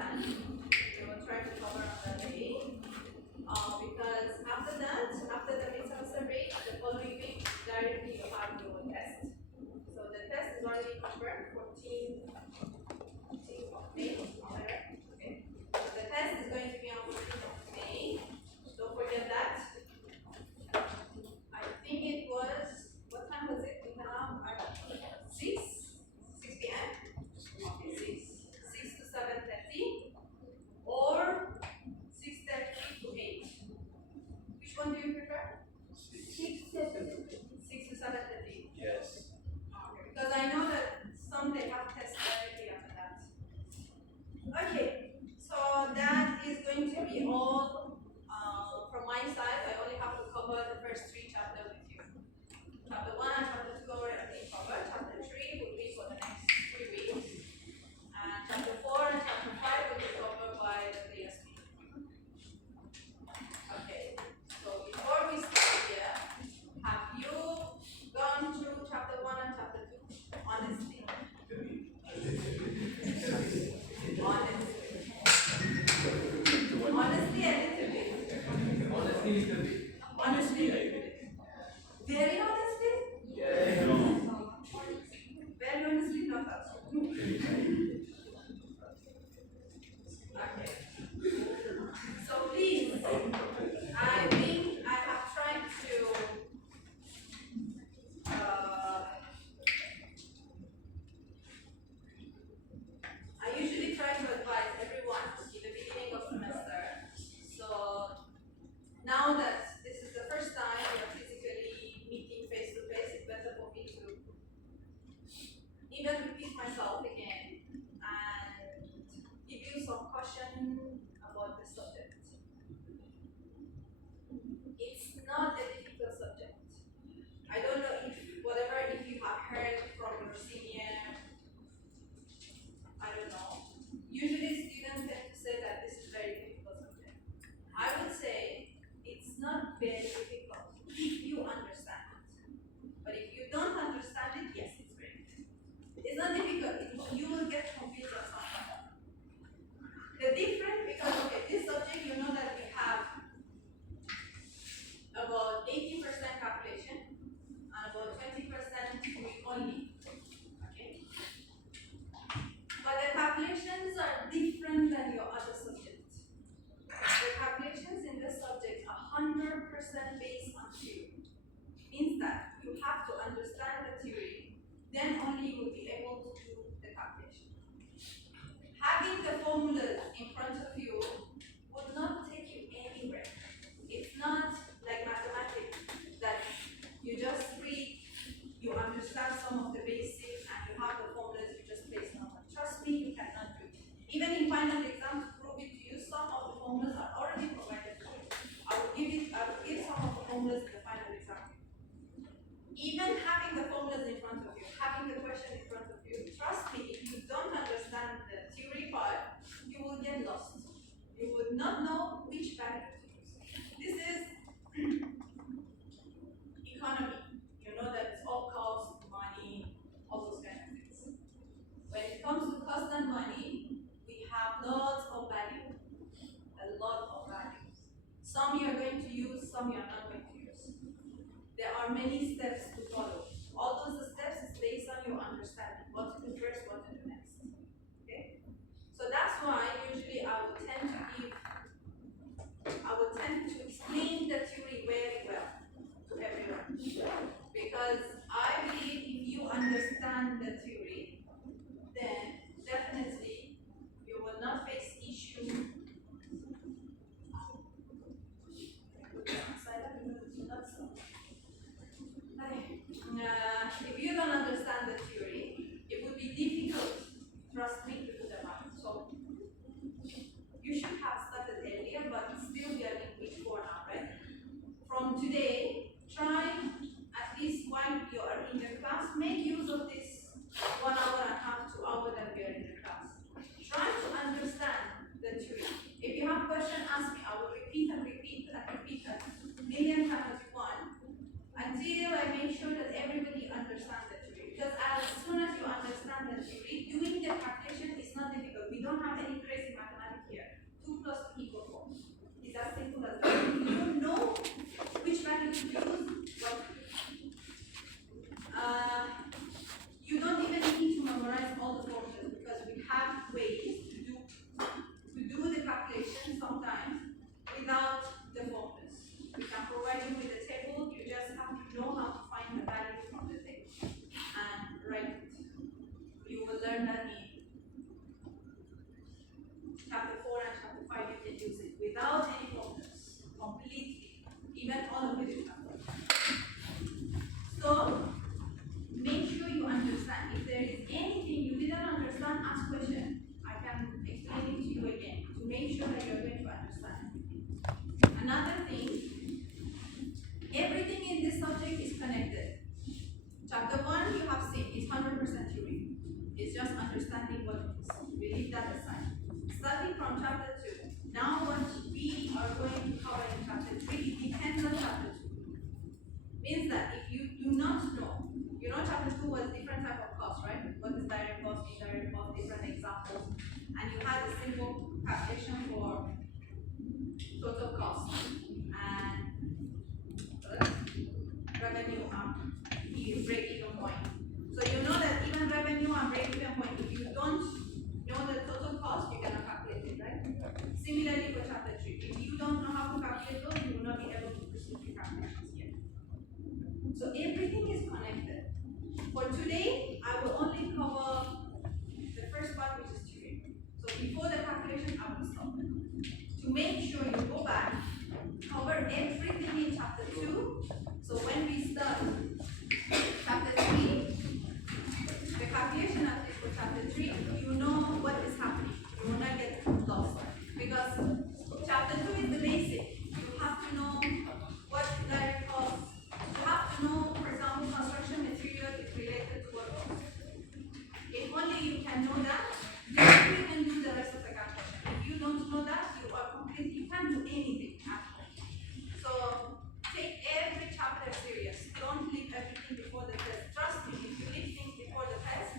understand, we will try to cover on that day. Because after that, after the mid-semester break, the following week, directly you have your test. So the test is already confirmed, 14th of May, alright? Okay. So the test is going to be on 14th of May. Don't forget that. I think it was, what time was it? We have 6 p.m. Okay, 6 to 7:30 or 6:30 to 8. Which one do you prefer? 6 to 7:30. Yes. Okay, because I know that some they have tests directly after that. Okay, so that is going to be all from my side. I only have to cover the first 3 chapters with you. Chapter 1 and chapter 2 already covered. Chapter 3 will be for the next 3 weeks. And chapter 4 and chapter 5 will be covered by the DSP. Okay, so before we start here, have you gone through chapter 1 and chapter 2? Honestly. Honestly, a little bit. Honestly, little bit. Honestly, a little bit. Very honestly? Yeah. Very honestly, not at all. Okay. So please, I think I have tried to I usually try to advise everyone in the beginning of semester. So now that this is the first time we are physically meeting face to face, it's better for me to even repeat myself again and give you some caution about the subject. It's not a difficult subject. I don't know if you have heard from your senior, I don't know. Usually students tend to say that this is a very difficult subject. I would say it's not very difficult if you understand it. But if you don't understand it, yes, it's very difficult. It's not difficult, you will get confused on something. The difference, because okay, this subject you know that we have about 80% calculation and about 20% theory only. Okay? But the calculations are different than your other subjects. The calculations in this subject are 100% based on theory. Means that you have to understand the theory, then only you will be able to do the calculation. Having the formulas in front of you would not take you anywhere. It's not like mathematics that you just read, you understand some of the basics, and you have the formulas, you just place them. Trust me, you cannot do it. Even in final exam, to prove it to you, some of the formulas are already provided for you. I will give some of the formulas in the final exam. Even having the formulas in front of you, having the question in front of you, trust me, if you don't understand the theory part, you will get lost. You would not know which value to use. This is economy. You know that it's all cost, money, all those kind of things. When it comes to cost and money, we have lots of value, a lot of values. Some you are going to use, some you are not going to use. There are many steps to follow. All those steps is based on your understanding. What to do first, what to do next. Okay? So that's why usually I would tend to explain the theory very well to everyone. Because I believe if you understand the theory, then definitely you will not face issue. If you don't understand the theory, it would be difficult, trust me, to do the math. So you should have started earlier, but still we are in week 4 now, right? From today, try at least while you are in the class, make use of this 1 hour and a half, 2 hours that we are in the class. Try to understand the theory. If you have a question, ask me. I will repeat and repeat and repeat a million times as you want until I make sure that everybody understands the theory. cost, indirect cost, different examples, and you had a simple calculation for total cost and revenue break-even point. So you know that even revenue and break-even point, if you don't know the total cost, you cannot calculate it, right? Similarly for chapter 3, if you don't know how to calculate those, you will not be able to proceed with calculations here. So everything is connected. For today, I will only cover the first part, which is theory. So before the calculation, I will stop. To make sure you go back, cover everything in chapter 2. So when we start chapter 3, the calculation at least for chapter 3, you know what is happening. You will not get lost. Because chapter 2 is the basic. You have to know what direct costs. You have to know, for example, construction material is related to what cost. If only you can know that, then you can do the rest of the calculation. If you don't know that, you can't do anything at all. So take every chapter serious. Don't leave everything before the test. Trust me, if you leave things before the test,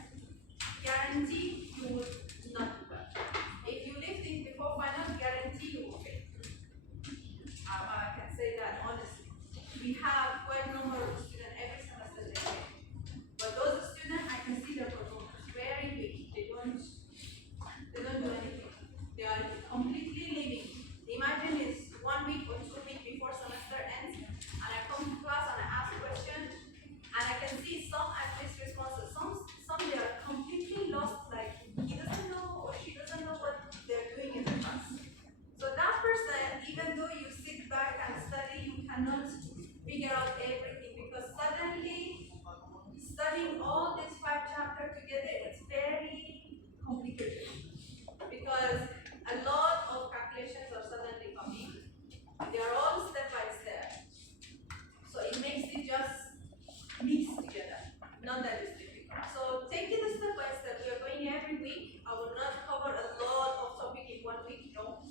guarantee you will not do well. If you leave things before final, guarantee you will fail. I can say that honestly. We have quite a number of students every semester they fail. But those students, I can see their performance very weak. They don't do anything. They are completely leaving. Imagine it's 1 week or 2 weeks before semester ends, and I come to class and I ask questions, and I can see some at least responses. Some they are completely lost, like he doesn't know or she doesn't know what they're doing in the class. So that person, even though you sit back and study, you cannot figure out everything, because suddenly studying all these 5 chapters together, it's very complicated. Because a lot of calculations are suddenly coming. They are all step by step. So it makes it just mix together. Not that it's difficult. So take it step by step. We are going every week. I will not cover a lot of topic in 1 week, no.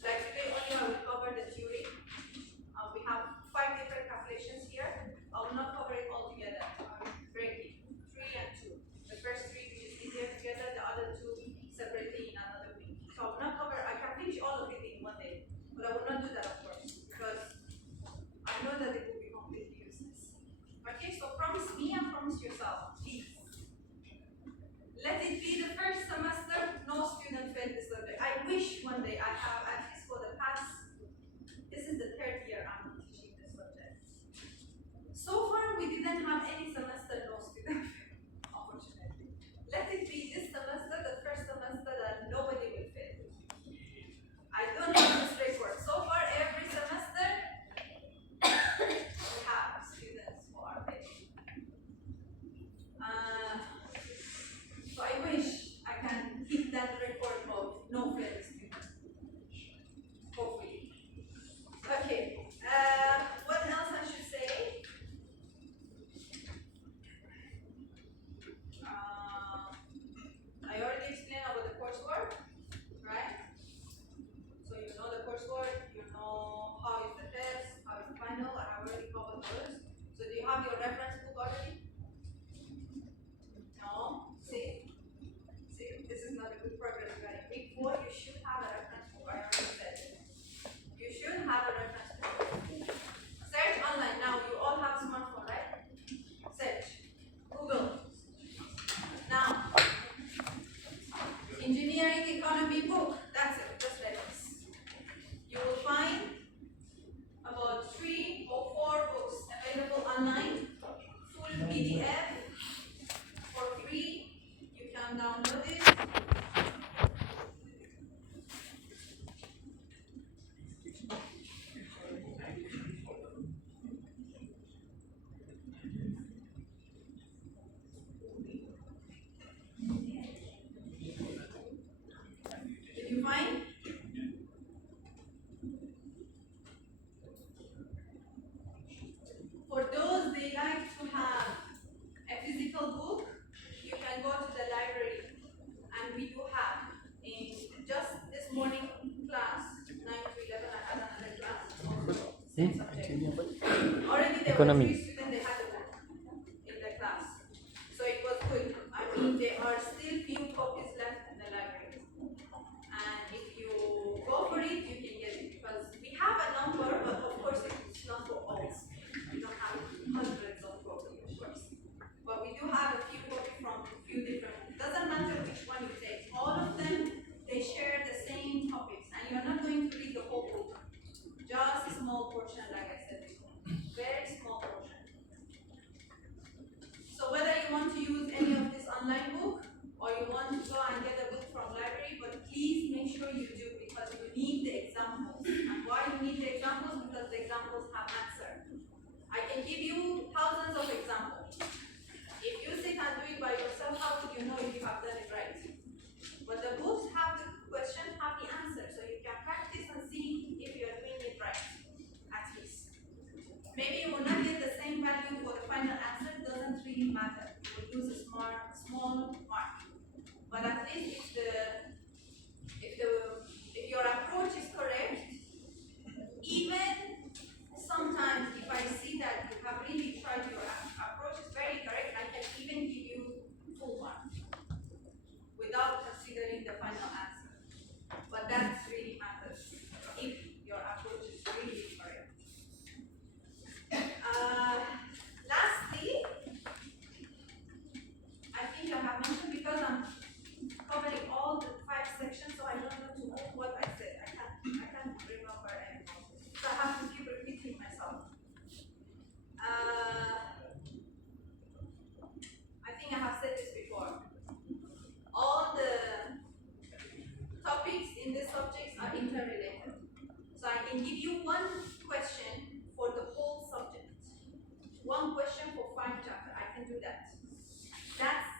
Like today only I will cover the theory. We have 5 different calculations here. I will not cover it all together. I will break it 3 and 2. The first 3 which is easier together, the other 2 separately in another week. So I will not cover, I can finish all of it in 1 day, but I will not do that, of course, because I know that it will be completely useless. Okay, so promise me and promise yourself, please. Let it be the first semester, no student failed this subject. I wish one day I have, at least for the past, this is the 3rd year I'm teaching this subject. So far, we didn't have any semester no student fail, unfortunately. Let it be this semester, the first semester that nobody will fail. I don't have this record. So far, every semester, we have students who are failing. So I wish I can keep that record of no fail students. Hopefully. Okay. What else I should say? I already explained about the coursework, right? So you know the coursework, you know how is the test, how is the final. I already covered those. So do you have your reference book already? No? See, this is not a good progress. You are in week 4, you should have a reference book. I already said it. You should have a reference book. Search online now. You all have smartphone, right? Search. Google. Now, engineering economy book. That's it. Just like this. You will find about 3 or 4 books available online. Full PDF for free. You can download it. Did you find? For those they like to have a physical book, you can go to the library, and we do have in just this morning class 9 to 11. I had another class also same subject. Already there were 3 students they had a book in the class, so it was good. I mean they are least if your approach is correct, even sometimes if I see that you have really tried your approach is very correct, I can even give you full marks without considering the final answer. But that really matters if your approach is really correct. Lastly, I think I have mentioned, because I'm covering all the 5 sections, so I don't know to know what I said. I can't remember anymore. So I have to keep repeating myself. I think I have said this before. All the topics in these subjects are interrelated. So I can give you one question for the whole subject. One question for 5 chapters. I can do that. That's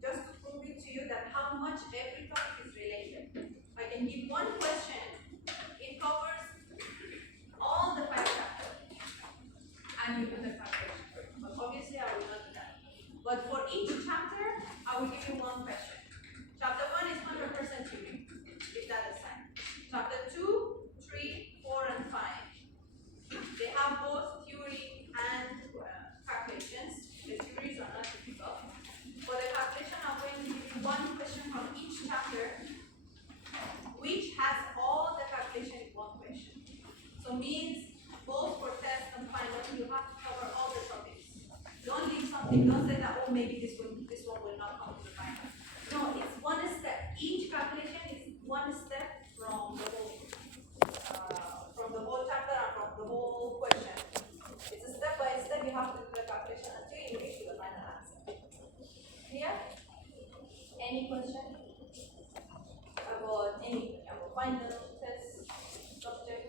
just to prove it to you that how much every topic is related. I can give one question, it covers all the 5 chapters, and you do the calculation. But obviously I will not do that. But for each chapter, I will give you one question. Chapter 1 is 100% theory, if that is fine. Chapter 2, 3, 4, and 5. They have both theory and calculations. The theories are not difficult. For the calculation, I'm going to give you one question from each chapter, which has all the calculation in one question. So means both for test and final, you have to cover all the topics. Don't leave something. Don't say that, oh, maybe this one will not come to the final. No, it's one step. Each calculation is one step from the whole chapter and from the whole question. It's a step by step. You have to do the calculation until you reach to the final answer. Clear? Any question about any final test subject?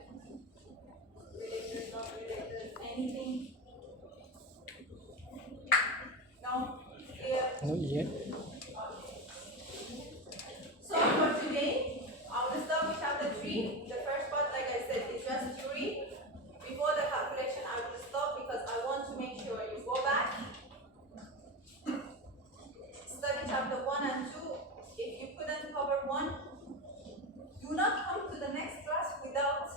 Related, not related, anything? No? Clear? Not yet. So for today, I will start with chapter 3. The first part, like I said, is just theory. Before the calculation, I will stop because I want to make sure you go back, study chapter 1 and 2. If you couldn't cover 1, do not come to the next class without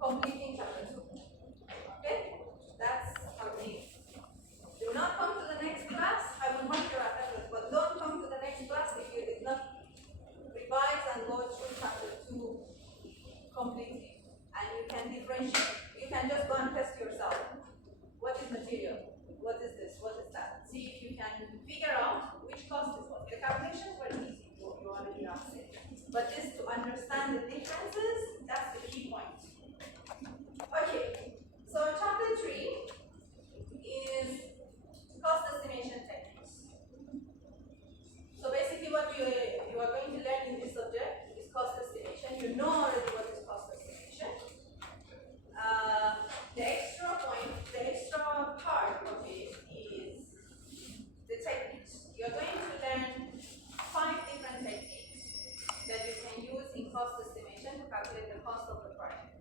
completing chapter 2. Okay? That's how it is. Do not come to the next class. I will mark your attendance, but don't come to the next class if you did not revise and go through chapter 2 completely. And you can differentiate. You can just go and test yourself. What is material? What is this? What is that? See if you can figure out which cost is what. The calculations were easy. You already have it. But just to understand the differences, that's the key point. Okay. So chapter 3 is cost estimation techniques. So basically what you are going to learn in this subject is cost estimation. You know already what is cost estimation. The extra part of it is the techniques. You're going to learn 5 different techniques that you can use in cost estimation to calculate the cost of the project.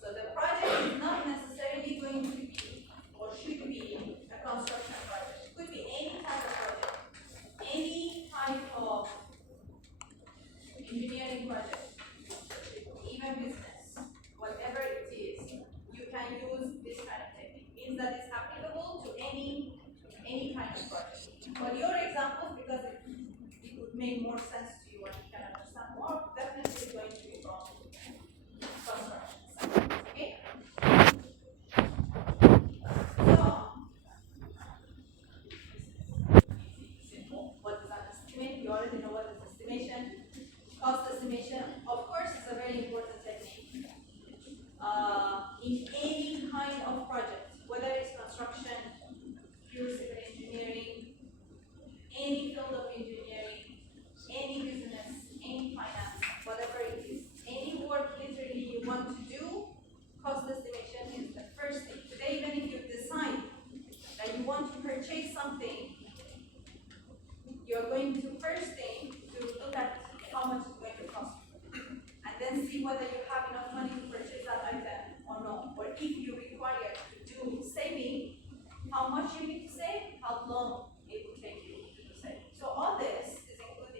So the project is not necessarily going to be or should be a construction project. It could be any type of project, any type of engineering project, even business, whatever it is, you can use this kind of technique. Means that it's applicable to any kind of project. But your examples, because it would make more sense to you and you can understand more, definitely is going to be from construction side. Okay? Simple. What is an estimate? You already know what is estimation. Cost estimation, of course, is a very important technique. In any kind of project, whether it's construction, pure civil engineering, any field of engineering, any business, any finance, whatever it is, any work literally you want to do, cost estimation is the first thing. Today, even if you decide that you want to purchase something, you're going to first thing to look at how much it's going to cost, and then see whether you have enough money to purchase that item or not. Or if you require to do saving, how much you need to save, how long it will take you to save. So all this is included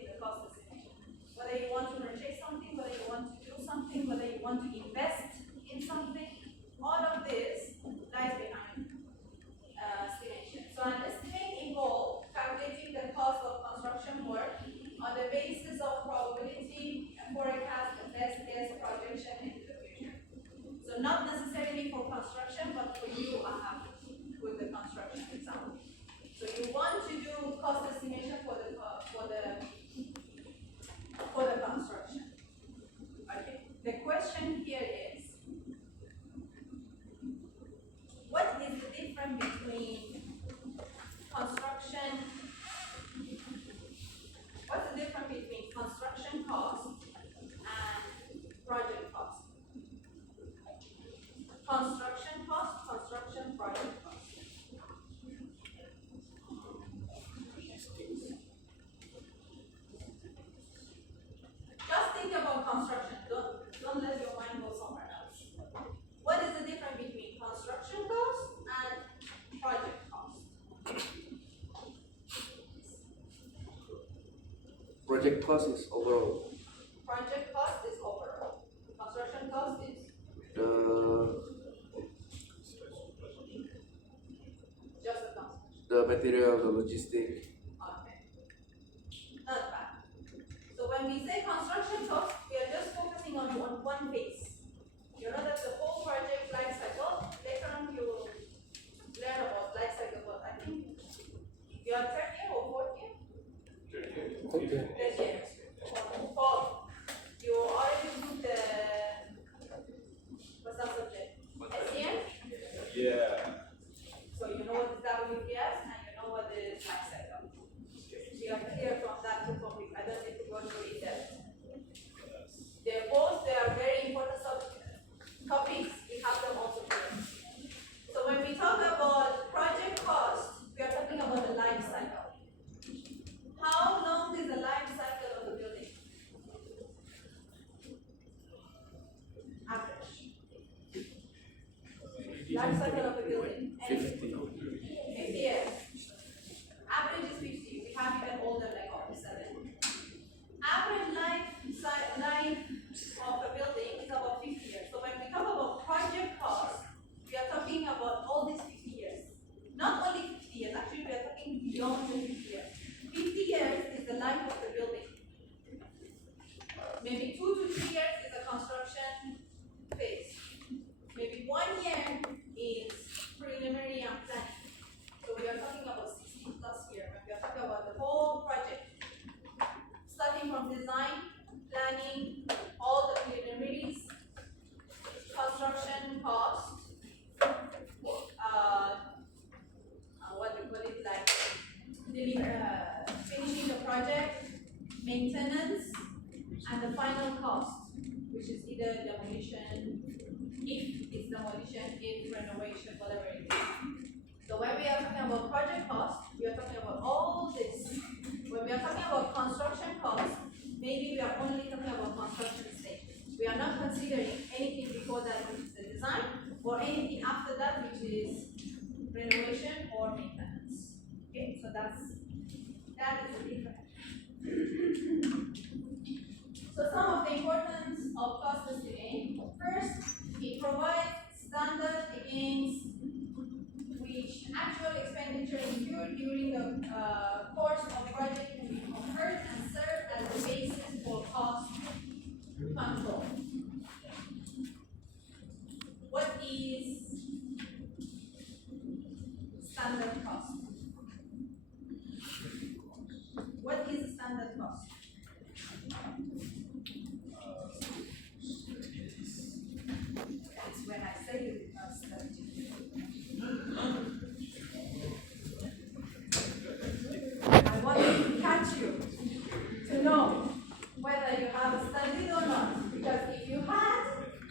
project cost is overall. Project cost is overall. Construction cost is The just the cost. the material, the logistic. Okay. Not bad. So when we say construction cost, we are just focusing on one phase. You know that the whole project life cycle, later on you will learn about life cycle, but I think you are third year or fourth year? Okay. Third year. Fourth. You already took the, what's that subject? SEM? Yeah. So you know what is WPS and you know what is life cycle. So you are clear from that to topic. I don't need to go through it depth. They are very important topics. We have them also here. So when we talk about project cost, we are talking about the life cycle. How long is the life cycle of a building? Average. Life cycle of a building. 50. 50 years. Average is 50. We have even older like 47. Average life of a building is about 50 years. So when we talk about project cost, we are talking about all these 50 years. Not only 50 years, actually we are talking beyond the 50 years. 50 years is the life of the building. Maybe 2 to 3 years is the construction phase. Maybe 1 year is preliminary and planning. So we are talking about 60 plus years. When we are talking about the whole project, starting from design, planning, all the preliminaries, construction cost, what do you call it, like finishing the project, maintenance, and the final cost, which is either demolition, if it's demolition, if renovation, whatever it is. So when we are talking about project cost, we are talking about all this. When we are talking about construction cost, maybe we are only talking about construction stage. We are not considering anything before that, which is the design, or anything after that, which is renovation or maintenance. Okay, so that is the difference. So some of the importance of cost estimate. First, it provides standard against which actual expenditure incurred during the course of project can be compared and serve as the basis for cost control. What is standard cost? What is standard cost? It's when I say it because I want to catch you to know whether you have studied or not. Because if you had,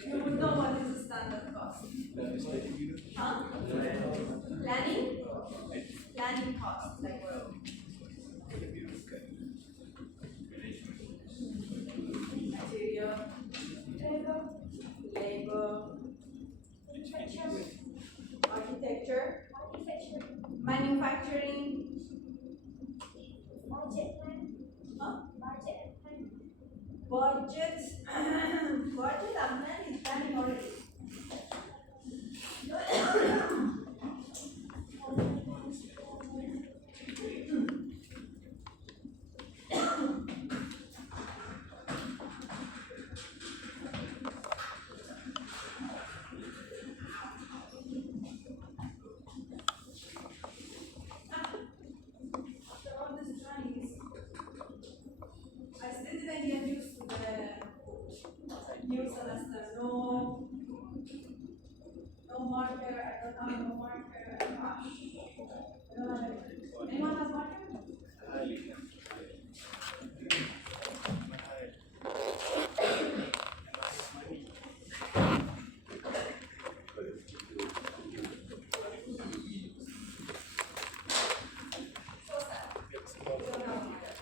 you would know what is the standard cost. Huh? Planning? Planning cost, like what? Material, labor, architecture, manufacturing, huh? Budget, budget and plan is planning already. After all this Chinese, I still didn't get used to the new semester. No marker. I don't have no marker. Gosh. I don't have it. Anyone has marker? So sad. We don't have marker.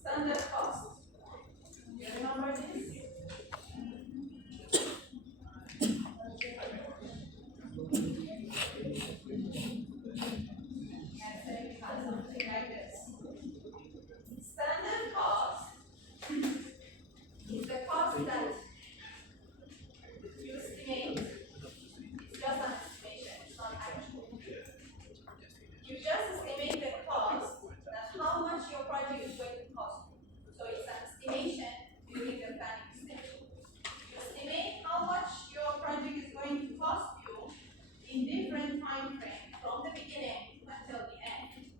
Standard cost. You remember this? Let's say we have something like this. Standard cost is the cost that you estimate. It's just an estimation, it's not actual. You just estimate the cost, that how much your project is going to cost you. So it's an estimation during the planning stage. You estimate how much your project is going to cost you in different time frames from the beginning until the end.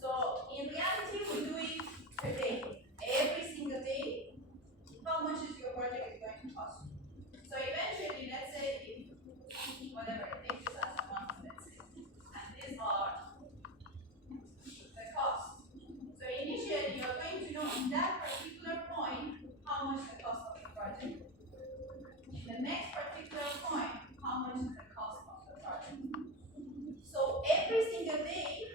So in reality, we do it per day. Every single day, how much is your project is going to cost you. So eventually, let's say if whatever it takes us as a month, let's say, and these are the cost. So initially, you're going to know in that particular point how much the cost of the project. In the next particular point, how much is the cost of the project. So every single day,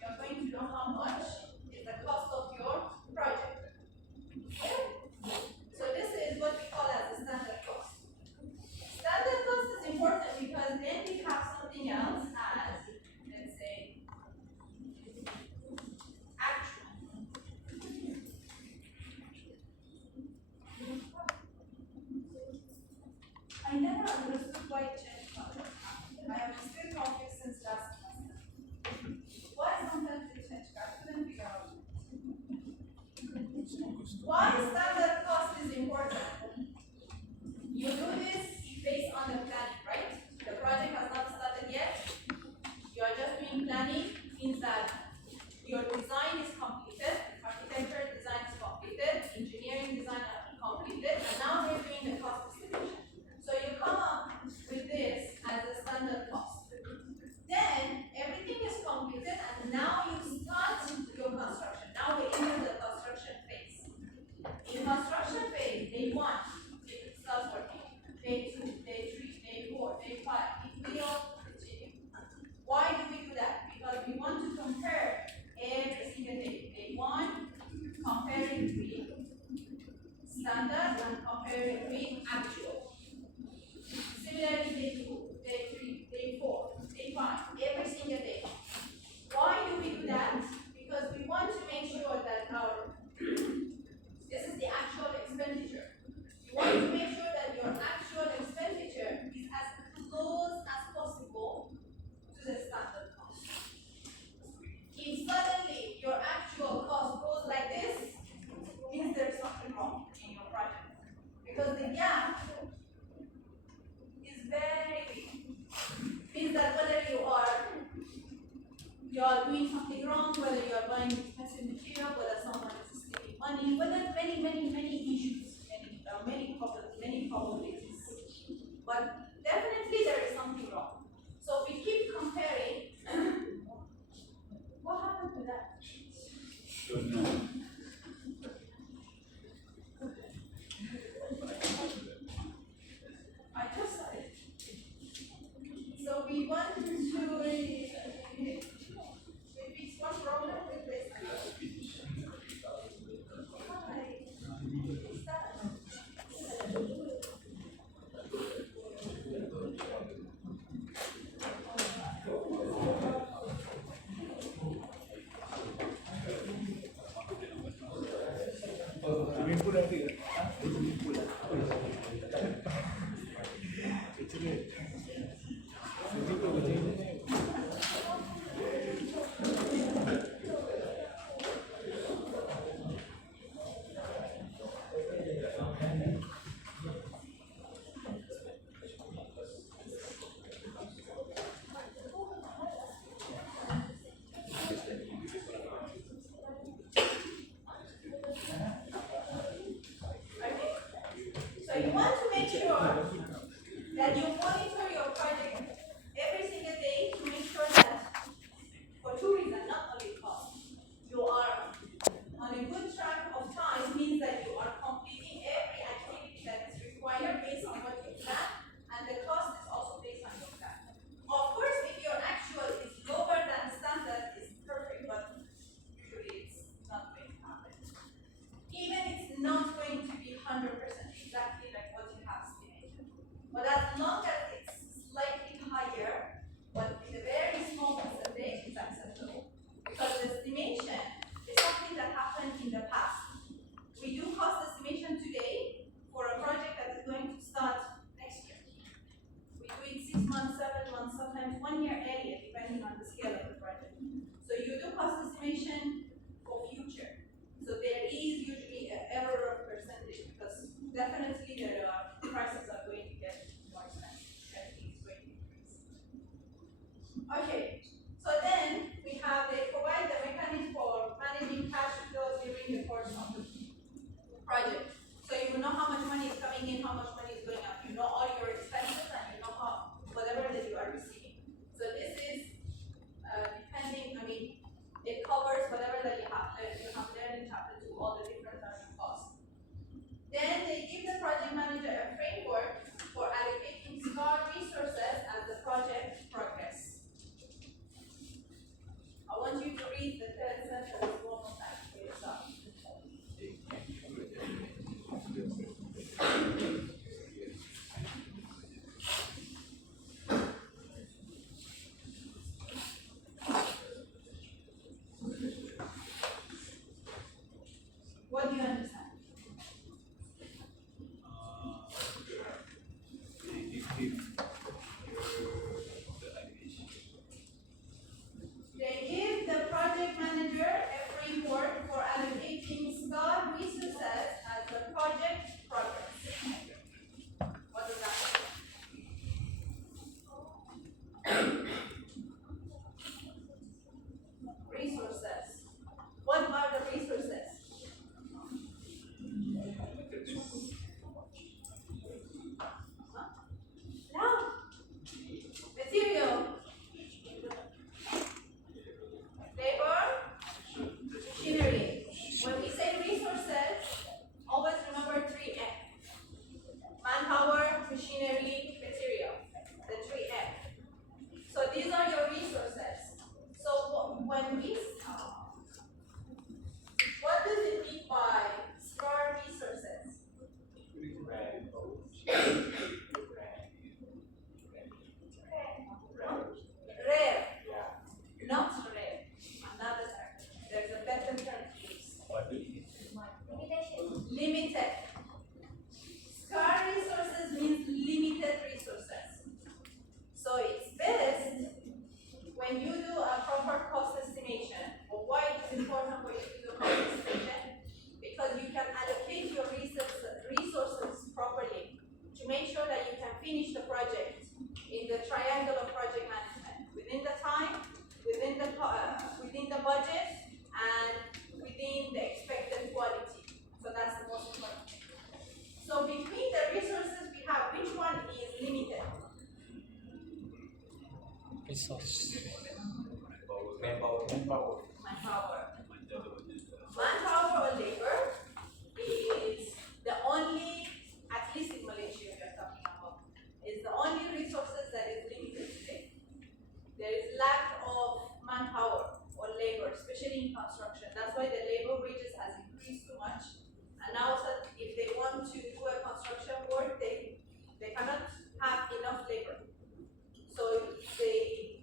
you're going to know how much is the cost of your project. So this is what we call as a standard cost. Standard cost is important because then we have something else as, let's say, actual. I never understood why change comes. I am still confused since last semester. Why sometimes they change costs? I couldn't figure out. Why standard cost is important? You do this based on the planning, right? The project has not started yet. You are just doing planning, means that your design is completed, architecture design is completed, engineering design is completed, and now we're doing the cost estimation. So you come up with this as a standard cost. Then everything is completed, and now you start your construction. Now we enter the construction phase. In construction phase, day 1, it starts working. Day 2, day 3, day 4, day 5, it will continue. Why do we do that? Because we want to compare every single day. Day 1, comparing with standard and comparing with actual. Similarly, day 2, day 3, day 4, day 5, every single day. Why do we do that? Because we want to make sure that this is the actual expenditure. You want to make sure that your actual expenditure is as close as possible to the standard cost. If suddenly your actual cost goes like this, means there's something wrong in your project. Because the gap is very big. Means that whether you are doing something wrong, whether you are buying expensive material, whether someone is stealing money, whether many issues, many problems, many probabilities. But definitely there is something wrong. So we keep comparing. What happened to that? I just said it. So we want to fix one problem with this. you want to make sure that you monitor your project every single day to make sure that, for two reasons, not only cost, you are on a good track of time, means that you are completing every activity that is required based on what you plan, and the cost is also based on your plan. Of course, if your actual is lower than standard, it's perfect, but usually it's not going to happen. Even it's not going to be 100% exactly like what you have estimated. But as long as it's slightly higher, but with a very small percentage, it's acceptable. Because the estimation is something that happened in the past. We do cost estimation today for a project that is going to start next year. We do it 6 months, 7 months, sometimes 1 year earlier, depending on the scale of the project. So you do cost estimation for future. So there is usually an error of percentage because definitely there are prices are going to get more expensive. Everything is going to increase. Okay, so then we have they provide the mechanism for managing cash flows during the course of the project. So you will know how much money is coming in, how much money is going out. You know all your expenses and you know how whatever that you are receiving. So this is depending. I mean, it covers whatever that you have learned in chapter 2, all the different learning costs. Then they give the project manager a framework for allocating scarce resources as the project progresses. I want you to read the third sentence one more time for yourself. What do you understand? They give the project manager a framework for allocating scarce resources as the project progresses. What does that mean? Resources. What are the resources? No. Material. Labor. Machinery. When we say resources, always remember 3M. Manpower, machinery, material. The 3M. So these are your resources. So when we what does it mean by scarce resources? Rare. Not rare. Another term. There's a better term to use. Limited. Scarce resources means limited resources. So it's best when you do a proper cost estimation. Or why it is important for you to do cost estimation? Because you can allocate your resources properly to make sure that you can finish the project in the triangle of project management within the time, within the budget, and within the expected quality. So that's the most important thing. So between the resources we have, which one is limited? Resource. Manpower. Manpower or labor is the only, at least in Malaysia we are talking about, is the only resources that is limited today. There is lack of manpower or labor, especially in construction. That's why the labor wages has increased too much. And now so if they want to do a construction work, they cannot have enough labor. So they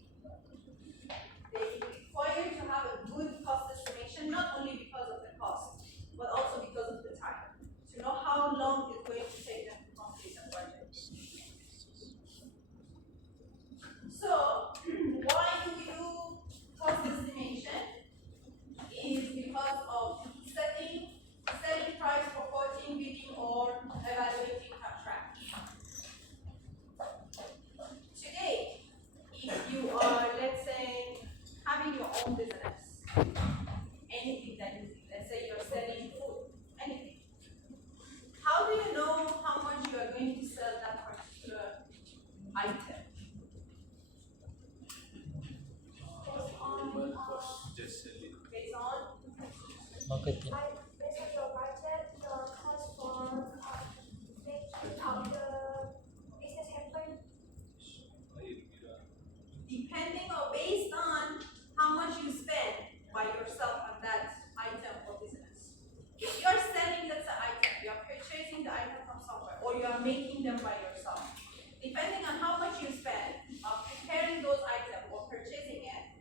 making them by yourself. Depending on how much you spend on preparing those items or purchasing it,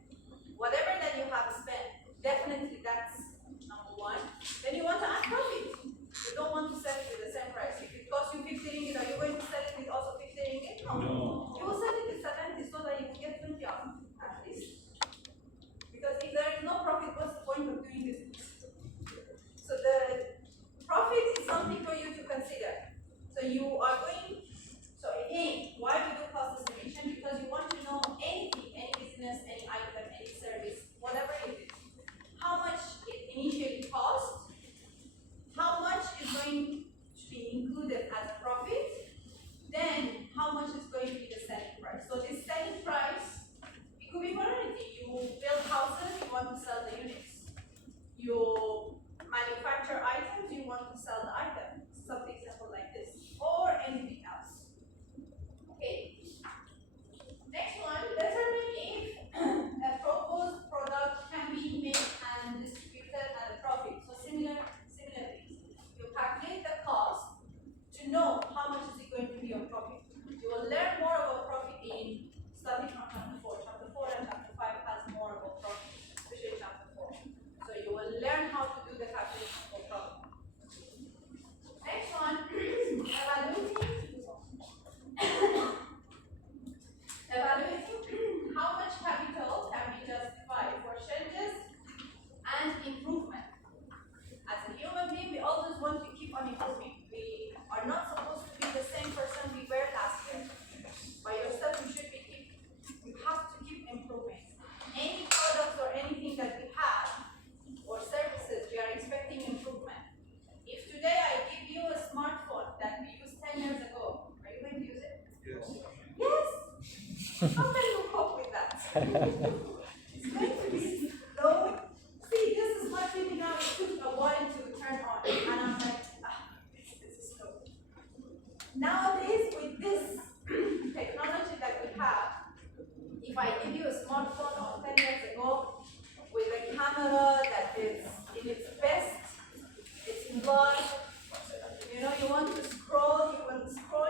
whatever that you have spent, definitely that's number one. Then you want to add profit. You don't want to sell it with the same price. If it costs you 50 ringgit, are you going to sell it with also 50 ringgit? No. You will sell it with 70 so that you can get 20 off at least. Because if there is no profit, what's the point of doing business? So the profit is something for you to consider. So you are going, so again, why we do cost estimation? Because you want to know anything, any business, any item, any service, whatever it is. How much it initially costs, how much is going to be included as a profit, then how much is going to be the selling price. So this selling price, it could be for anything. You build houses, you want to sell the units. You manufacture items, you want to sell the item. Some example like this, or anything else. Okay. Next one, determine if a proposed product can be made and distributed at a profit. So similar things. You calculate the cost to know how much is it going to be your profit. You will learn more about profit in starting from chapter 4. Chapter 4 and chapter 5 has more about profit, especially chapter 4. So you will learn how to do the calculation for profit. Next one, evaluating how much capital can be justified for changes and improvement. As a human being, we always want to keep on improving. We are not supposed to be the same person we were last year. By yourself, you have to keep improving. Any products or anything that we have or services, we are expecting improvement. If today I give you a smartphone that we used 10 years ago, are you going to use it? Yes. Yes? How can you cope with that? It's going to be slow. See, this is what really now it took a while to turn on. And I'm like, this is slow. Nowadays, with this technology that we have, if I give you a smartphone of 10 years ago with a camera that is in its best, it's in blood, you want to scroll,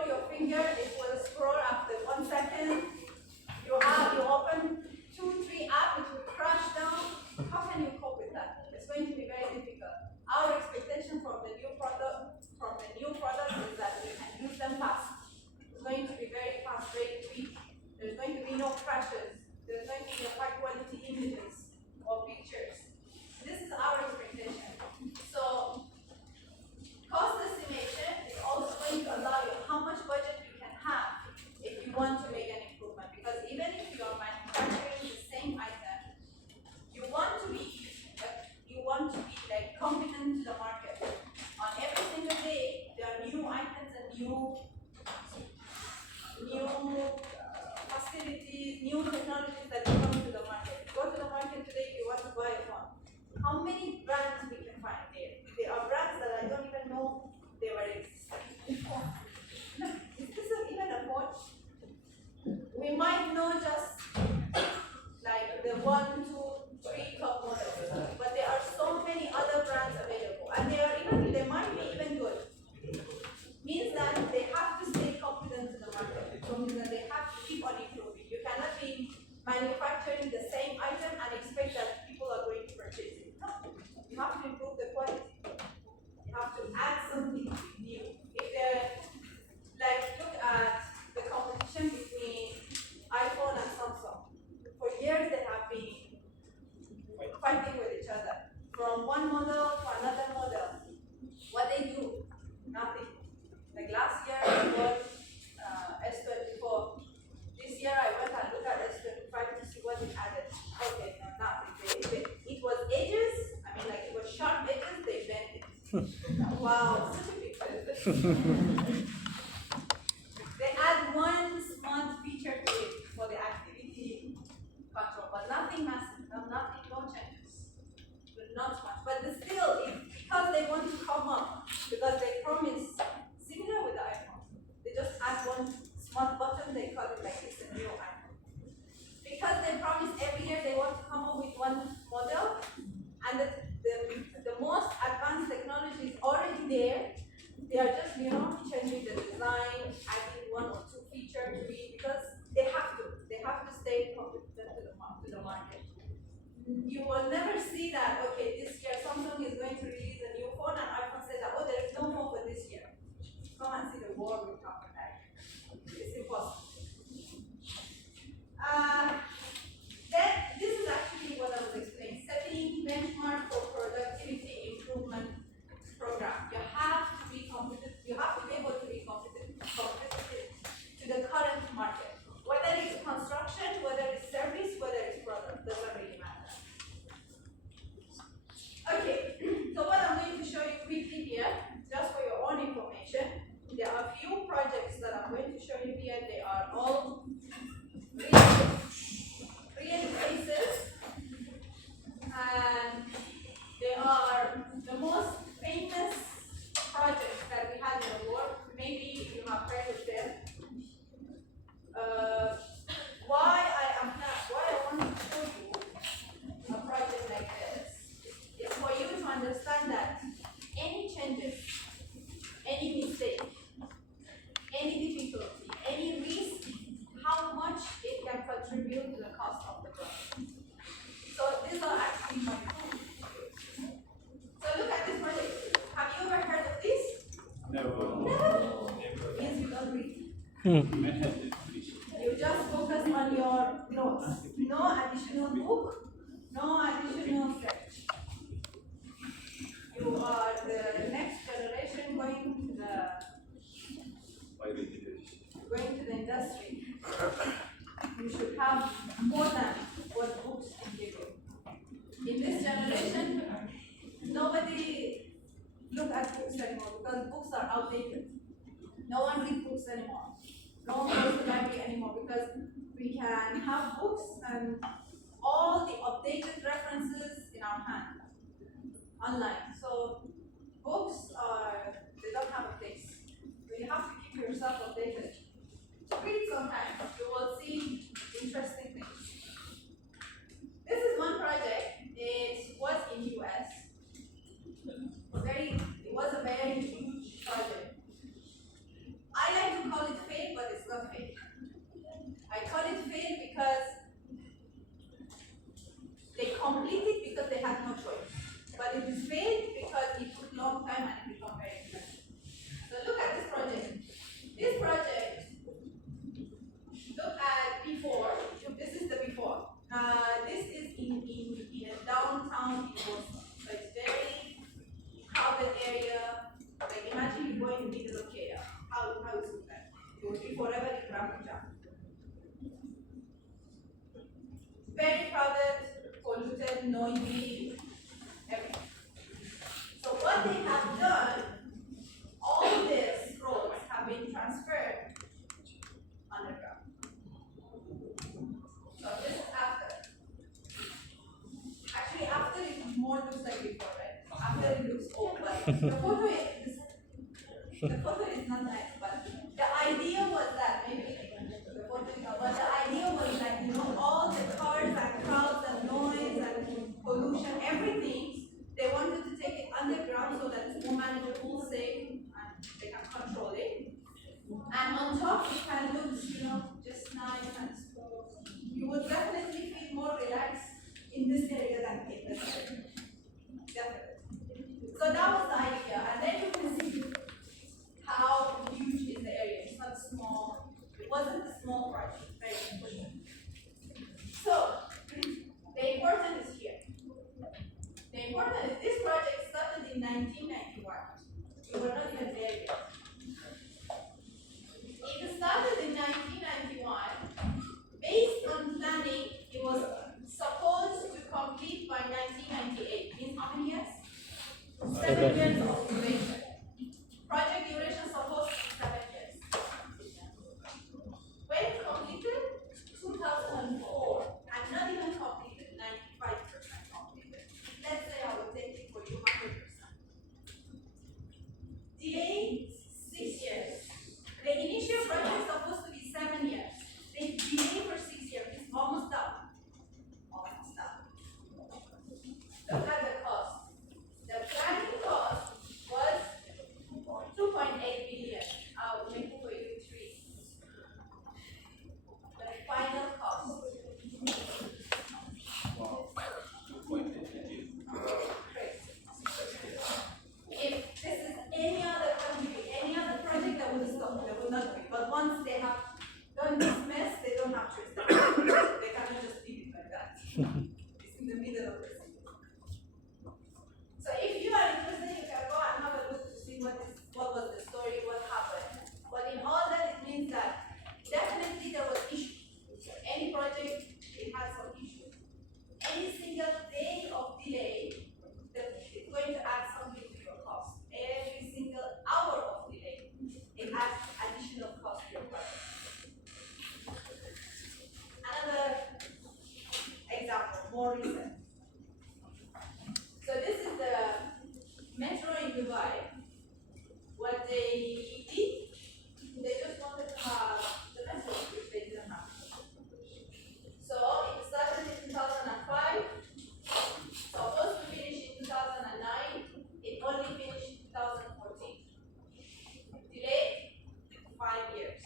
your finger, it will scroll after 1 second. You open 2-3 apps, it will crash down. How can you cope with that? It's going to be very difficult. Our expectation from the new product is that we can use them fast. It's going to be very fast, very quick. There's going to be no crashes. There's going to be high quality images or pictures. This is our expectation. So cost estimation is also going to allow you how much budget you can have if you want to make an improvement. Because even if you are manufacturing the same item, you want to be like competent to the market. On every single day, there are new items and new facilities, new technologies that come to the market. Go to the market today if you want to buy a phone. How many brands we can find there? There are brands that I don't even know they were existing. Look, is this even a phone? We might know just like the 1, 2, 3 top models, but there are so many other brands available, and they might be even good. Means that they have to stay confident in the market. So means that they have to keep on improving. You cannot be manufacturing the same item and expect that people are going to purchase it. No, you have to improve the quality. You have to add something new. If they're look at the competition between iPhone and Samsung. For years they have been fighting with each other. From one model to another model. What they do? Nothing. Like last year it was S24. This year I went and looked at S25 to see what it added. Okay, no, nothing. It was edges. I mean, like it was sharp edges. They bent it. Wow, such a big difference. They add one smart feature to it for the activity control, but nothing massive. No changes. Not much. But still, because they want to come up, because they promise similar with the iPhone. They just add one smart button, they call it like it's a new iPhone. Because they promise every year they want to come up with one model, and the most advanced technology is already there. They are just, changing the design, world with carbon dioxide. It's impossible. Then this is actually what I was explaining. Setting benchmark for productivity improvement program. You have to be competitive. You have to be able to be competitive to the current market. Whether it's construction, whether it's service, whether it's product, doesn't really matter. Okay, so what I'm going to show you quickly here, just for your own information, there are a few projects that I'm going to show you here. They are all real cases, and they are the most famous projects that we had in the world. Maybe you have heard of them. Why I want to show you a project like this is for you to understand that any changes, any mistake, any difficulty, any risk, how much it can contribute to the cost of the project. So these are actually my tools. So look at this project. Have you ever heard of this? Never. Never? Yes, you don't read. You just focus on your notes. No additional book, no additional search. You are the next generation going to the industry. You should have more than what books can give you. In this generation, nobody look at books anymore because books are outdated. No one reads books anymore. No one goes to the library anymore because we can have books and all the updated references in our hand online. So books they don't have a place. So you have to keep yourself updated. Read sometimes. You will see interesting things. This is one project. It was in US. It was a very huge project. I like to call it fail, but it's not fail. I call it fail because they completed because they had no choice. But it is failed because it took a long time and it became very expensive. So look at this project. This project, look at before. This is the before. This is in a downtown in Boston. So it's very crowded area. Like imagine you go in the middle of chaos. How is it that? You will be forever in traffic jam. Very crowded, polluted, noisy, everything. So what they have done, all these roads have been transferred underground. So this is after. Actually, after it more looks like before, right? After it looks old, but the photo is not nice, but the idea was that maybe the photo is not, but the idea was that all the cars and crowds and noise and pollution, everything, they wanted to take it underground so that it's more manageable, safe, and they can control it. And on top, it can look, just nice and smooth. You would definitely feel more relaxed in this area than in this area. Definitely. So that was the idea, and then you can see how huge is the area. It's not small. It wasn't a small project. Very important. So the important is here. The important is this project started in 1991. We were not even there yet. It started not doing. But once they have done this mess, they don't have choice. They cannot just leave it like that. It's in the middle of the city. So if you are interested, you can go and have a look to see what was the story, what happened. But in all that, it means that definitely there was issue. Any project, it has some issue. Any single day of delay, it's going to add something to your cost. Every single hour of delay, it adds additional cost to your project. Another example, more recent. So this is the metro in Dubai. What they did, they just wanted to have the metro, which they didn't have. So it started in 2005, supposed to finish in 2009, it only finished in 2014. Delayed 5 years.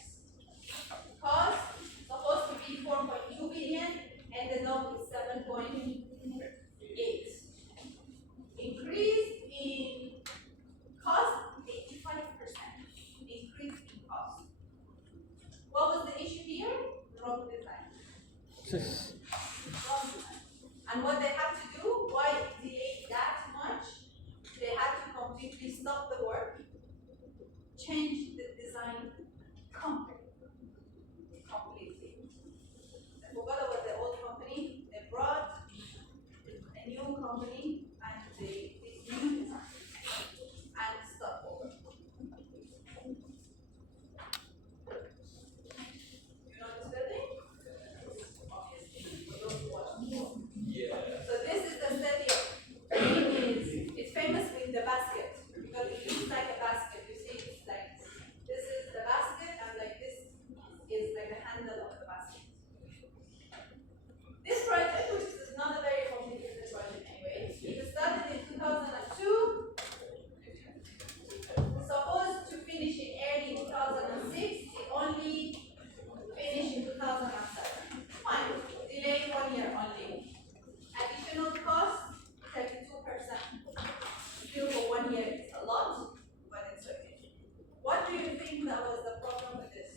Cost supposed to be 4.2 billion, ended up with 7.8. Increase in cost, 85% increase in cost. What was the issue here? Wrong design. Wrong design. And what they had to do, why it delayed that much, they had to completely stop the work, change the design completely. They forgot about the old company, they brought a new company and they did new design and start over. You know this building? Obviously, for those who watch more. Yeah. So this is the stadium. It's famous with the basket because it looks like a basket. You see, it's like this is the basket and like this is like the handle of the basket. This project, which is not a very complicated project anyway, it started in 2002. Supposed to finish in early 2006, it only finished in 2007. Fine, delayed 1 year only. Additional cost, 32%. Still for 1 year is a lot, but it's okay. What do you think that was the problem with this?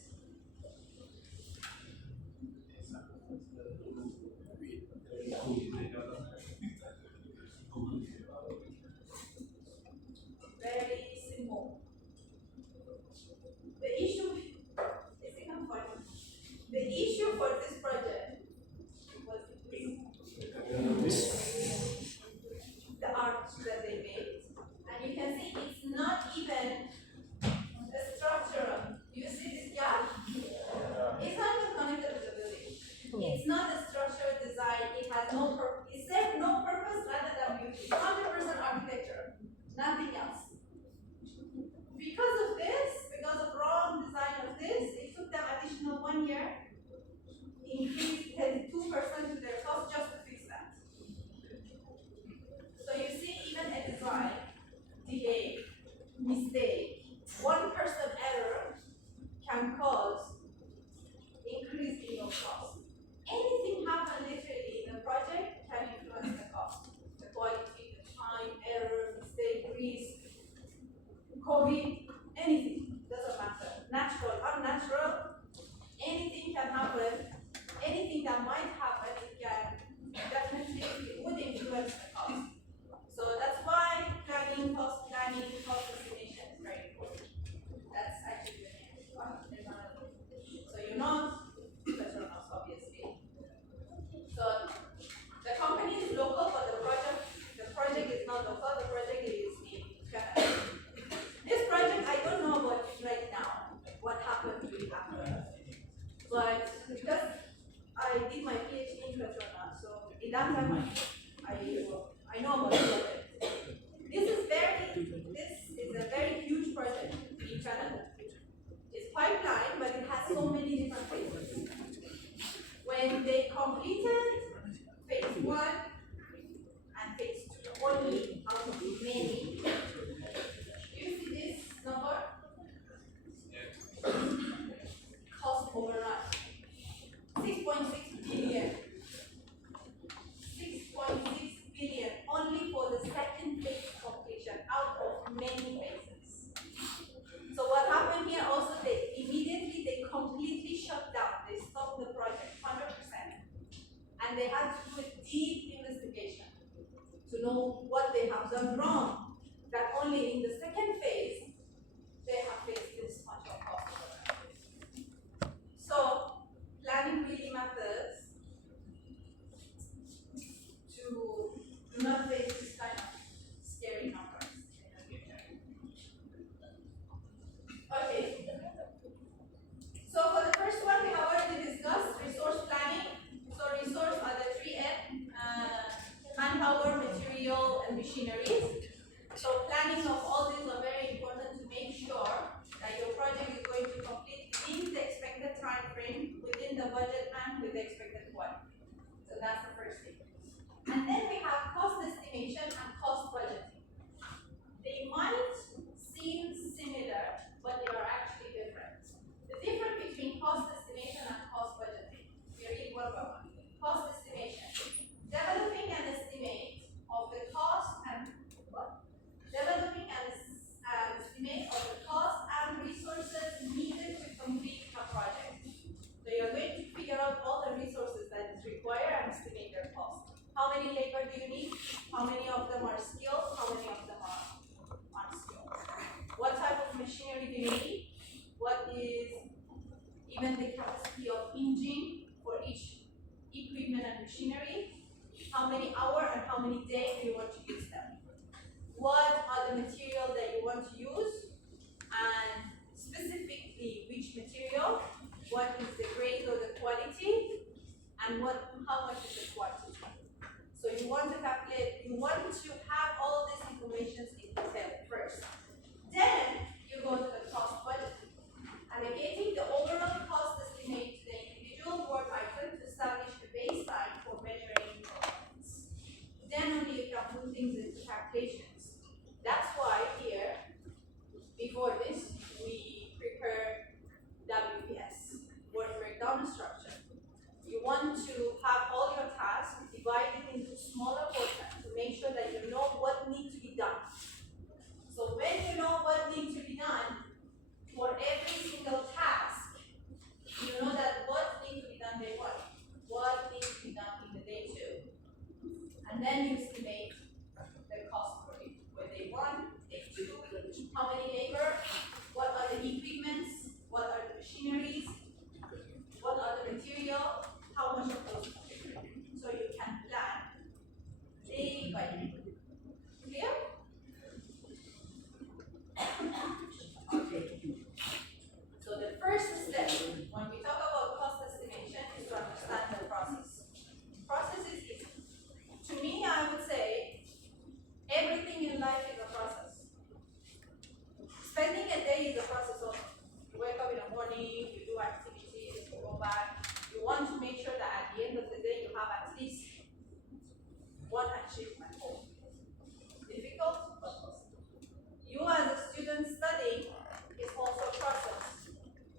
Very simple. The issue is even funny. The issue for this project was the art that they made. And you can see it's not even a structural. You see this gap? It's not even connected to the building. It's not a structural design. It has no purpose. It serves no purpose rather than beauty. 100% architecture, nothing else. Because of this, because of wrong design of this, it took them additional 1 year, increased 32% to their cost just to fix that. So you see, even a design, delay, mistake, 1% error can cause increase in your cost. Anything happen literally in the project can influence the cost. The quality, the time, error, mistake, risk, COVID, anything, doesn't matter. Natural, unnatural, anything can happen. Anything that might happen, it can definitely, it would influence the cost. So that's why planning, cost estimation is very important. That's actually the name. So you know, Petronas obviously. So the company is local, but the project is not local. The project is in Canada. This project, I don't know about it right now. What happened to it after? But because I did my PhD in Petronas, so in that time I know about the project. This is a very huge project in Canada. It's pipeline, but it has so many different phases. When they completed phase 1 and phase 2, only out of many, you see this number? Cost overrun. 6.6 billion. 6.6 billion only for the second phase completion out of many phases. So what happened here also, they immediately methods to do not face this kind of scary numbers in the future. Okay. So for the first one, we have already discussed resource planning. So resource are the 3M, manpower, material, and machineries. So planning of all these are very important to make sure that your project is going to complete within the expected time frame, within the budget and with the expected quality. So that's the first thing. And then we have cost estimation and cost budgeting. They might seem similar, but they are actually different. The difference between cost estimation and cost budgeting. We read one by one. Cost estimation. Developing an estimate of the cost and what? Developing an estimate of the cost and resources needed to complete a project. So you're going to figure out all the resources that is required and estimate their cost. How many labor do you need? How many of them are skilled? How many of them are unskilled? What type of machinery do you need? What is even the capacity of engine for each equipment and machinery? How many hours and how many days do you want to use them? What are the materials that you want to use? And specifically which material? What is the grade or the quality? And how much is the quantity? So you want to calculate, you want to have all of this information in detail first. Then you go to the cost budget. Allocating the overall cost estimate to the individual work item to establish the baseline for measuring performance. Then only you can put things into calculations. That's why here, before this, we prepare WBS, work breakdown structure. You want to have all your tasks divided into smaller portions to make sure that you know what needs to be done. So when you know what needs to be done for every single task, you know that what needs to be done day one, what needs to be done in the day two, and then you estimate the cost for it. For day one, day two, how many labor, what are the equipments, what are the machineries, what are the material, how much of those material. So you can plan day by day. Clear? Okay. So the first step when we talk about cost estimation is to understand the process. Process is easy. To me, I would say everything in life is a process. Spending a day is a process also. You wake up in the morning, you do activities, you go back. You want to make sure that at the end of the day you have at least one achievement. Difficult, but possible. You as a student studying is also a process.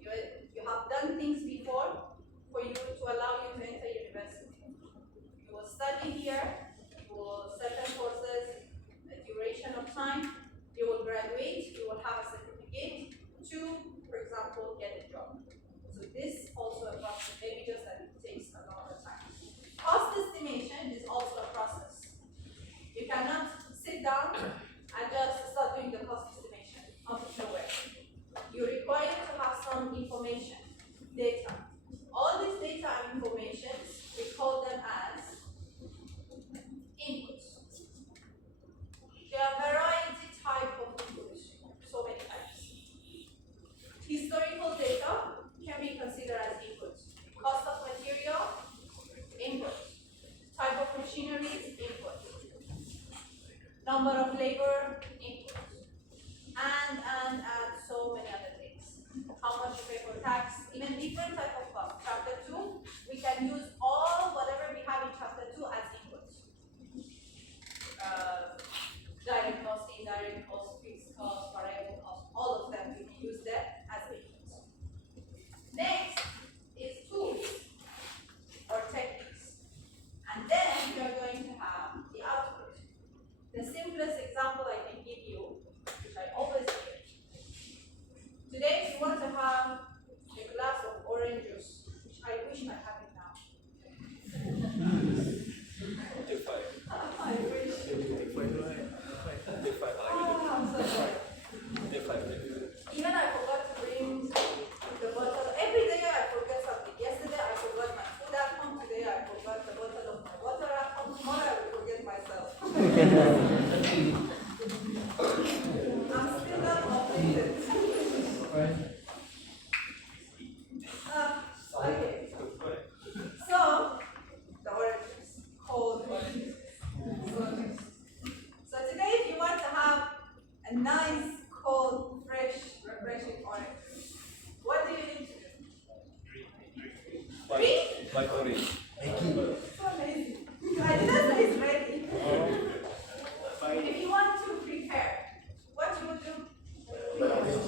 You have done things before for you to allow you to enter university. You will study here, you will certain courses, a duration of time, you will graduate, you will have a certificate to, for example, get a job. So this also a process, maybe just that it takes a longer time. Cost estimation is also a process. You cannot sit down and just start doing the cost estimation out of nowhere. You require to have some information, data. All these data and information, we call them as inputs. There are variety type of inputs, so many types. Historical data can be considered as inputs. Cost of material, input. Type of machinery, input. Number of labor, input. And so many other things. How much you pay for tax, even different type of cost. Chapter 2, we can use all whatever we have in chapter 2 as inputs. Direct cost, indirect cost, fixed cost, variable cost, all of them we can use that as inputs. Next is tools or techniques. And then we are going to have the output. The simplest example I can give you, which I always give. Today, if you want to have a glass of orange juice, which I wish I have it now, Like orange. So lazy. I didn't say it's ready. If you want to prepare, what you would do?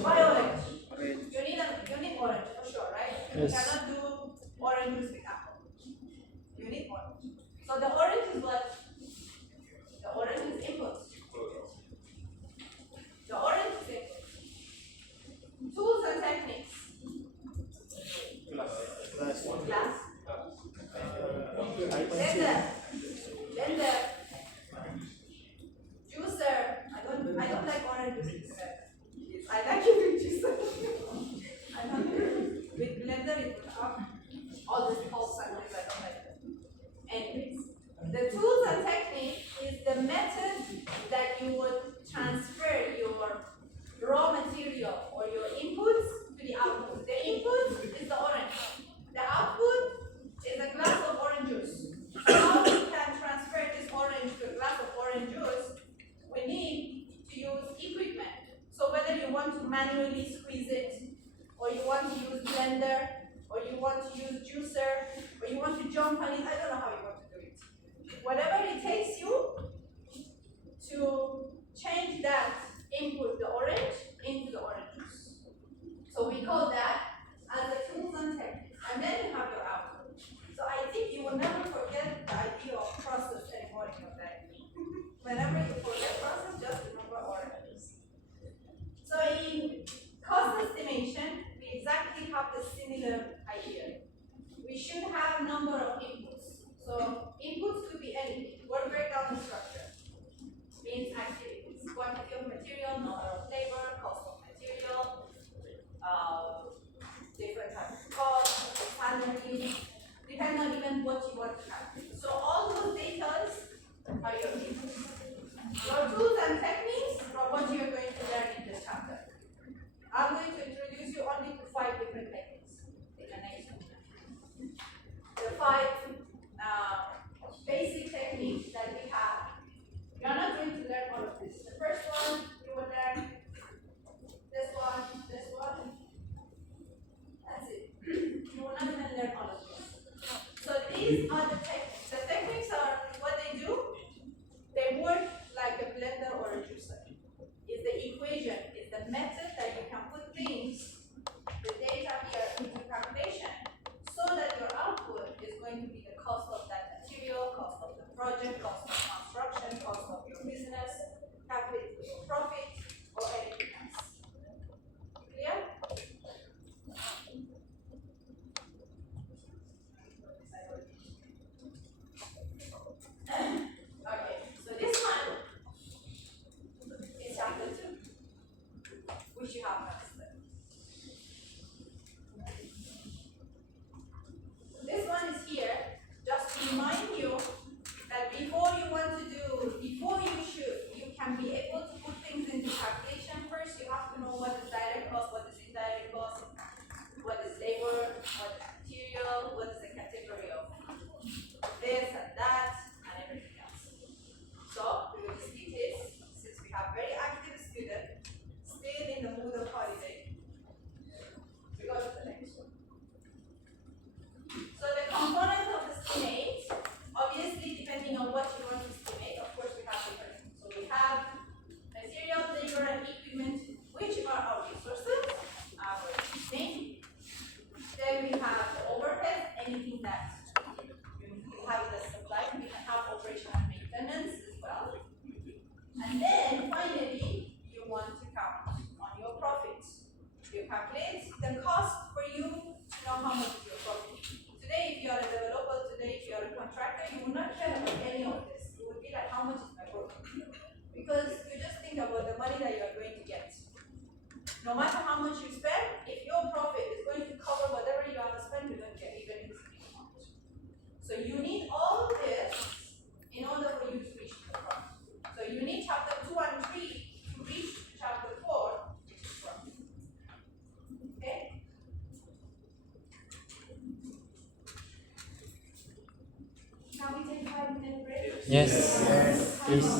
Buy orange. You need orange for sure, right? Yes. You cannot do orange juice with apple. You need orange. So the orange is what? The orange is input. The orange is input. Tools and techniques. Glass. Blender. Juicer. I don't like orange juice. I like it with juicer. I don't with blender it will up all this pulse and things. I don't like it. Anyways, the tools and technique is the method that you would transfer your raw material or your inputs to the output. The input is the orange. The output is a glass of orange juice. How we can transfer this orange to a glass of orange juice, we need to use equipment. So whether you want to manually squeeze it, or you want to use blender, or you want to use juicer, or you want to jump on it, I don't know how you want to do it. Whatever it takes you to change that input, the orange, into the orange juice. So we call that as the tools and techniques. And then you have your output. So I think you will never forget the idea of process anymore in your life. Whenever you forget process, just remember oranges. So in cost estimation, we exactly have the similar idea. We should have a number of inputs. So inputs could be anything. Work breakdown structure means activities, quantity of material, number of labor, cost of material, different types of costs, salary, depending on even what you want to have. So all those data are your inputs. Your tools and techniques are what you are going to learn in this chapter. I'm going to introduce you only to 5 different techniques in the next one. The 5 basic techniques that we have. You are not going to learn all of this. The first one, you will learn this one. That's it. You will not even learn all of this. So these are the techniques. The techniques are what they do. They work like a blender or a juicer. It's the equation, it's the method that you can put things, the data here into calculation, so that your output is going to be the cost of that material, cost of the project, cost of construction, cost of your business, calculate your profit, or anything else. Clear? Okay, so this one is chapter 2, which you have mastered. This one is here just to remind you that before you can be able to put things into calculation. First, you have to know what is direct cost, what is indirect cost, what is labor, what is material, what is the category of this and that, and everything else. So, we will skip this since we have very active students still in the mood of holiday. We go to the next one. So, the component of estimate, obviously, depending on what you want to estimate, of course, we have different. So, we have material, labor, and equipment, which are our resources, our thing. Then we have the overhead, anything that you have the supply. We can have operation and maintenance as well. And then finally, you want to count on your profits. You calculate the cost for you to know how much is your profit. Today, if you are a developer, today, if you are a contractor, you will not care about any of this. You will be like, how much is my profit? Because you just think about the money that you are going to get. No matter how much you spend, if your profit is going to cover whatever you have to spend, you don't get even this amount. So you need all this in order for you to reach the profit. So you need chapter 2 and 3 to reach chapter 4, which is profit. Okay? Can we take 5-minute break? Yes. Please.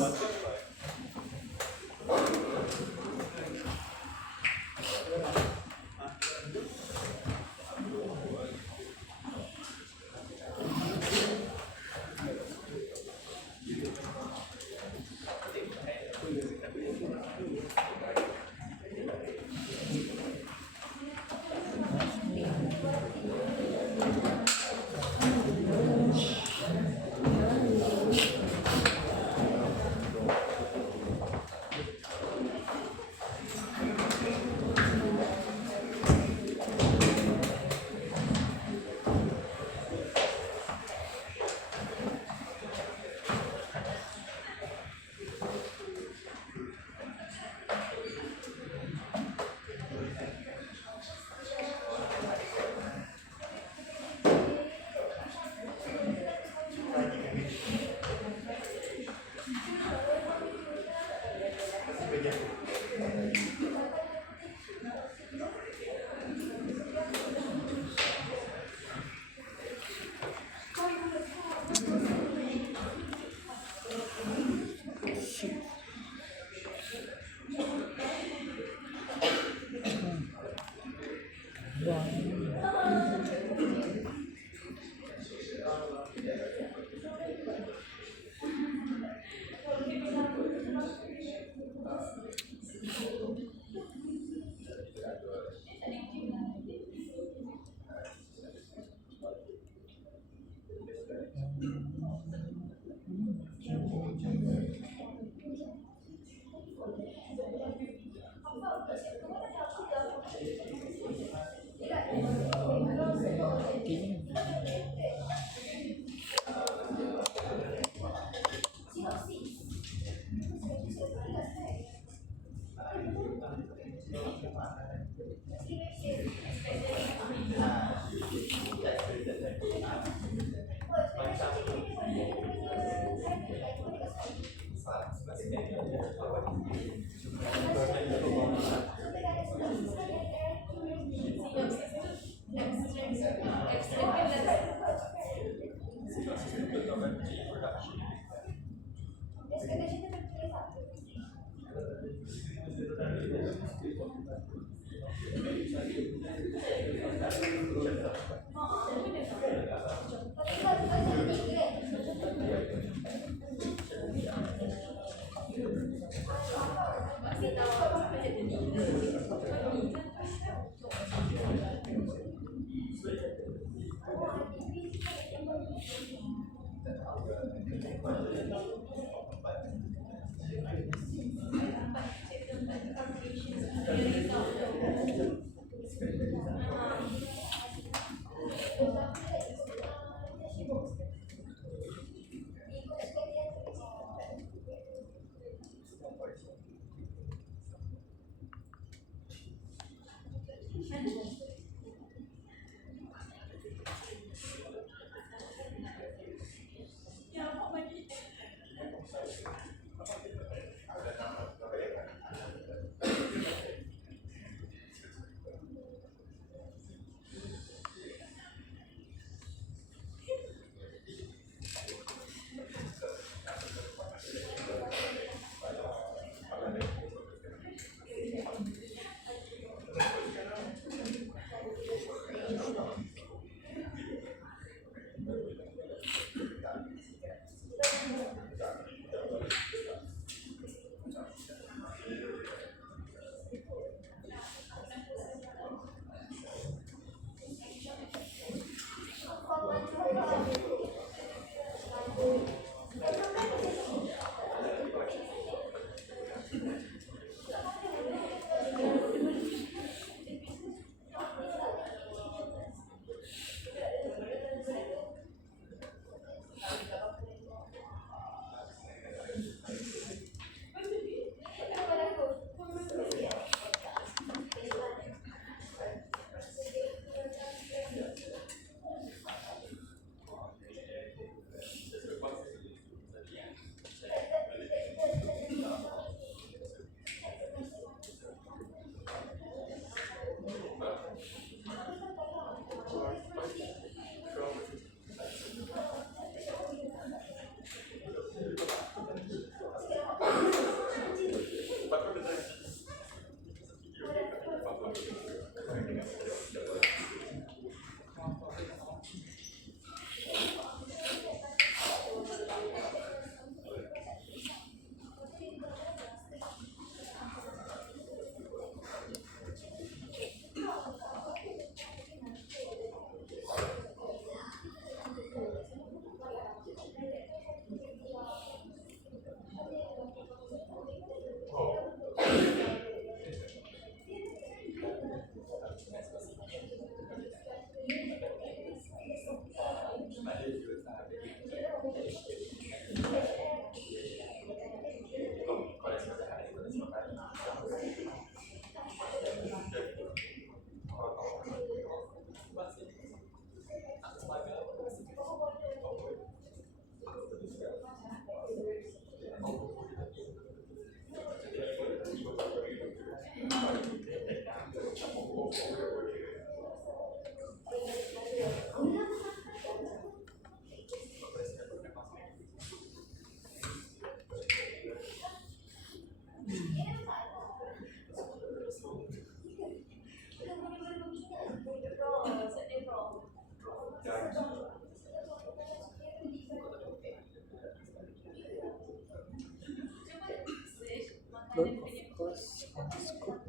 But of course, on the scope.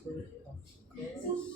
Story of course.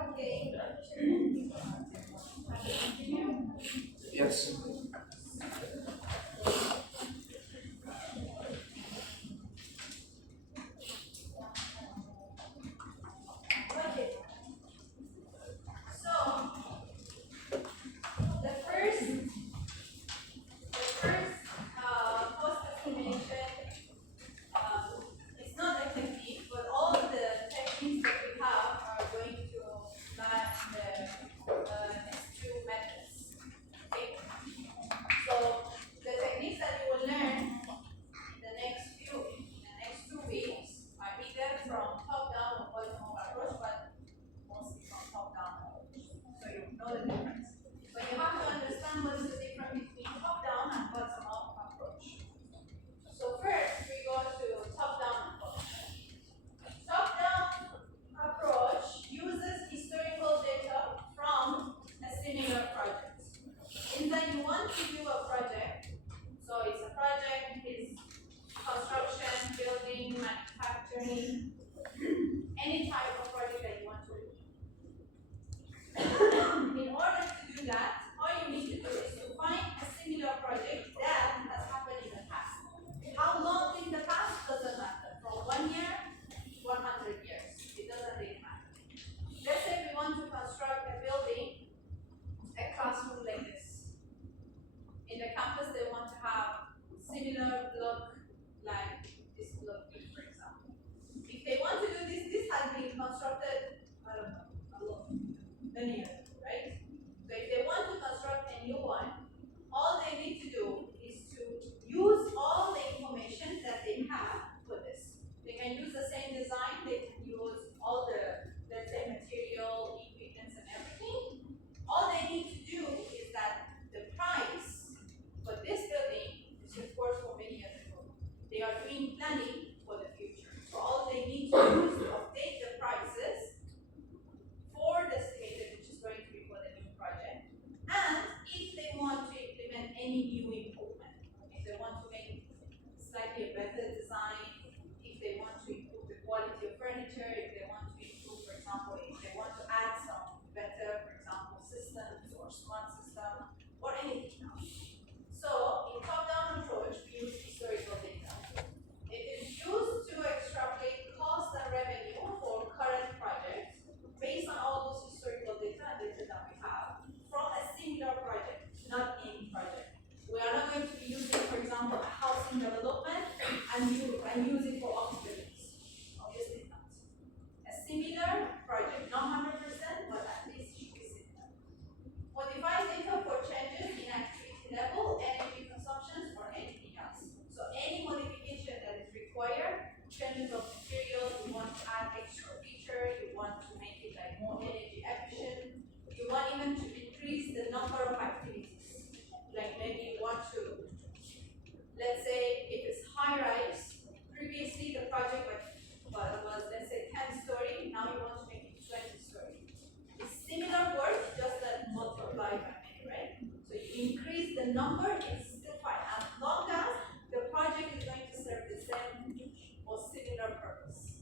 Okay. Yes. Okay. So the first cost estimation, it's not a technique, but all the techniques that we have are going to match the next two methods. Okay. So the techniques that you will learn in the next 2 weeks are either from top-down or bottom-up approach, but mostly from top-down approach. So you know the difference. But you have to understand what is the difference between top-down and bottom-up approach. So first we go to top-down approach. Top-down approach uses historical data from a similar project. In that you want to do a project, so it's a project, it's construction, building, manufacturing, any type of project that you want to do. In order to do that, all you need to do is to find a similar project that has happened in the past. How long in the past doesn't matter. From 1 year to 100 years. It doesn't really matter. Let's say we want to construct a building, a classroom like this. In the campus, they want to have similar block like this block B, for example. If they want to do this, this has been constructed, I don't know, a lot, many years ago, right? So if they want to construct a new one, all they need to do is to use all the information that they have for this. They can use the same design, they can use all the, let's say, material, equipment, and everything. All they need to do is that the price for this building is of course for many years ago. They are doing planning for the future. So all they need to do is to update the prices for the estimated, which is going to be for the new project. And if they want to implement any new improvement, if they want to make slightly a better design, if they want to improve the quality of furniture, if they want to improve, for example, if they want to add some better, for example, systems or smart system or anything else. So in top-down approach, we use historical data. It is used to extrapolate cost and revenue for current projects based on all those historical data and data that we have from a similar project, not any project. We are not going to be using, for example, a housing development and use it for office buildings. Obviously not. A similar project, not 100%, but at least it should be similar. Modify data for changes in activity level, energy consumption, or anything else. So any modification that is required, changes of materials, you want to add extra feature, you want to make it like more energy efficient, you want even to increase the number of activities. Like maybe you want to, let's say if it's high rise, previously the project was let's say 10-story, now you want to make it 20-story. It's similar work, just that multiplied by many, right? So you increase the number, it's still fine, as long as the project is going to serve the same or similar purpose.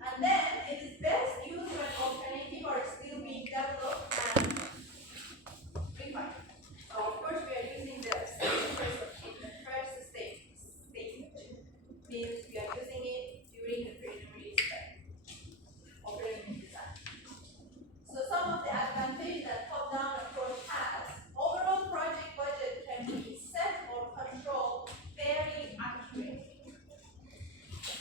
And then it is best used when alternative are still being developed and refined. So of course we are using the first stage, means we are using it during the preliminary step or preliminary design. So some of the advantage that top-down approach has, overall project budget can be set or controlled fairly accurately.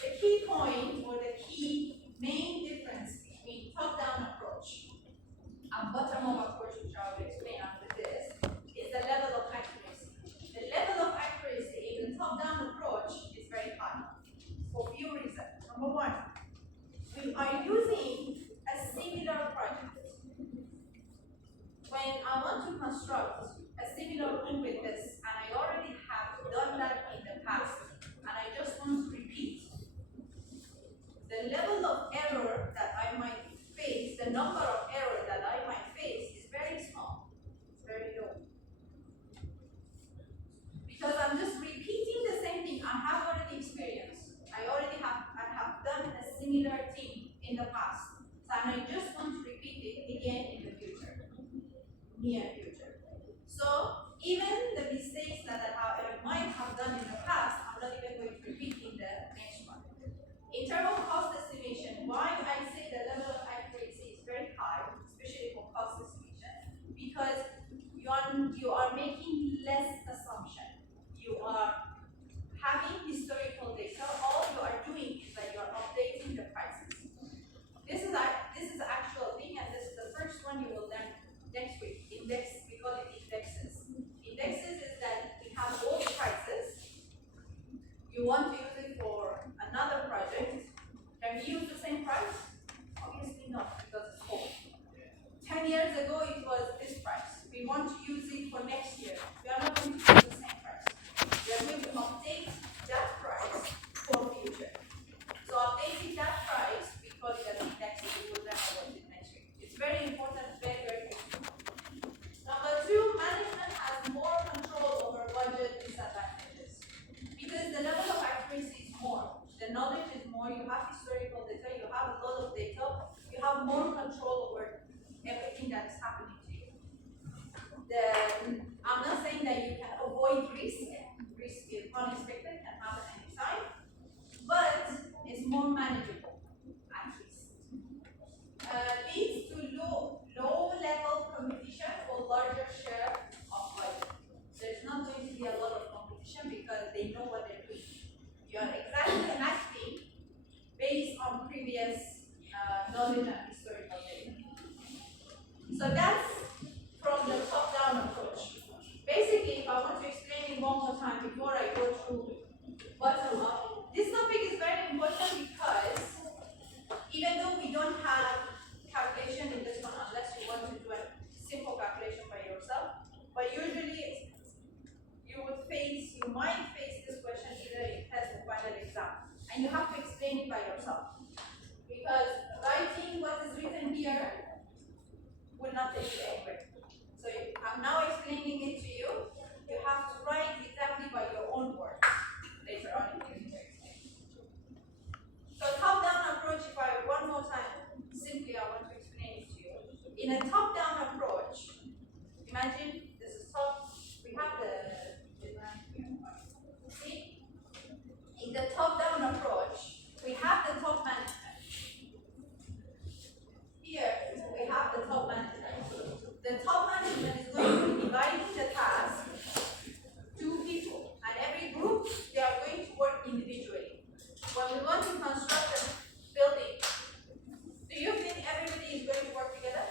The key point or the key main difference between top-down approach and bottom-up approach, which I will explain after this, is the level of accuracy. The level of accuracy in the top-down approach is very high for few reasons. Number one, we are using a similar project. When I want to construct a similar room with this, and I already have done that in the past, and I just want to repeat, the level of error that I might face, the number of error that I might face is very small. It's very low. Because I'm just repeating near future. So even the mistakes that I might have done in the past, I'm not even going to repeat in the next one. In terms of cost estimation, why I say the level of accuracy is very high, especially for cost estimation, because you are making less assumption. You are having historical data. All you are doing is that you are updating the prices. This is the actual thing, and this is the first one you will learn next week. Index, we call it indexes. Indexes is that we have old prices. You want to use it for another project. Can we use the same price? Obviously not, because it's old. 10 years ago it was this price. We want to use it for next year. We are not going to use the same price. We are going to update that price for future. So updating that price, we call it as index. We will learn about it next week. It's very important, very, very important. Number two, management has more control over budget disadvantages. Because the level of accuracy is more. The knowledge is more, you have historical data, you have a lot of data, you have more control over everything that is happening to you. I'm not saying that you can avoid risk. Risk is unexpected, can happen anytime, but it's more manageable, at least. Leads to low level competition for larger share of budget. There's not going to be a lot of competition because they know what they're doing. You are exactly acting based on previous knowledge and historical data. So that's from the top-down approach. Basically, if I want to explain it one more time before I go through bottom-up, this topic is very important because even though we don't have calculation in this one, unless you want to do a simple calculation by yourself, but usually you might face this question either in test or final exam, and you have to explain it by yourself. Because writing what is written here will not take you anywhere. So I'm now explaining it to you. You have to write exactly by your own words later on in the explain. So top-down approach, if I one more time, simply I want to explain it to you. In a top-down approach, imagine this is top, we have the design here. See? In the top-down approach, we have the top management. Here, we have the top management. The top management is going to be dividing the task to people, and every group, they are going to work individually. When we want to construct a building, do you think everybody is going to work together?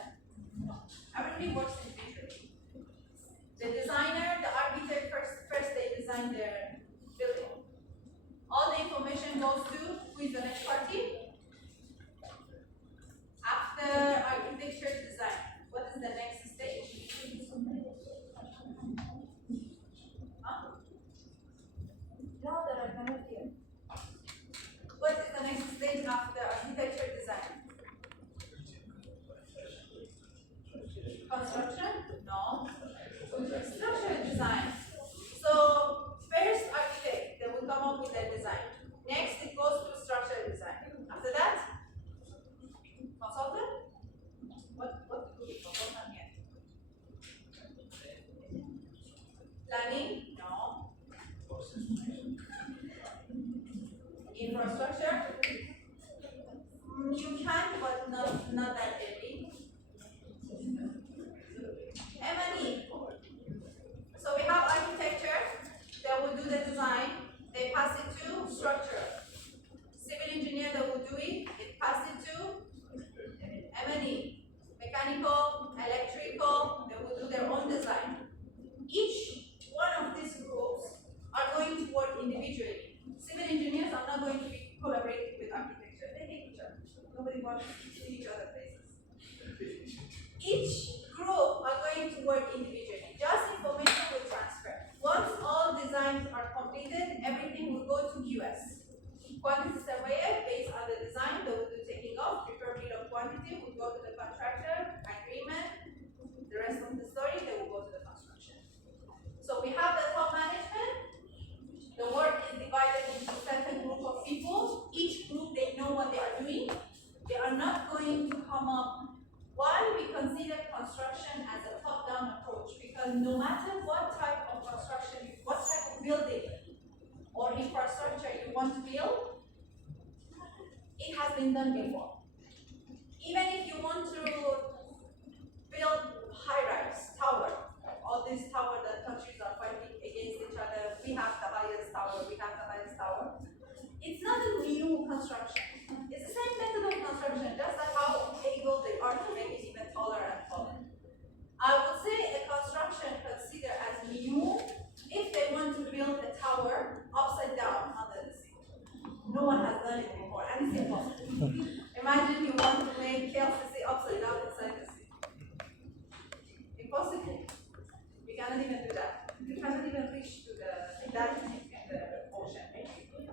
Everybody works individually. The designer, the architect, first they design their building. All the information goes to who is the next party? After architecture design, what is the next stage? Huh? No, that I cannot hear. What is the next stage after architecture design? Construction? no matter what type of construction, what type of building or infrastructure you want to build, it has been done before. Even if you want to build high-rise tower, all these towers that countries are fighting against each other, we have the highest tower, we have the highest tower. It's not a new construction. It's the same method of construction, just like how able they are to make it even taller and taller. I would say a construction considered as new if they want to build a tower upside down under the sea. No one has done it before, and it's impossible. Imagine you want to make KLCC upside down inside the sea. Impossible. You cannot even do that. You cannot even reach to that in the ocean.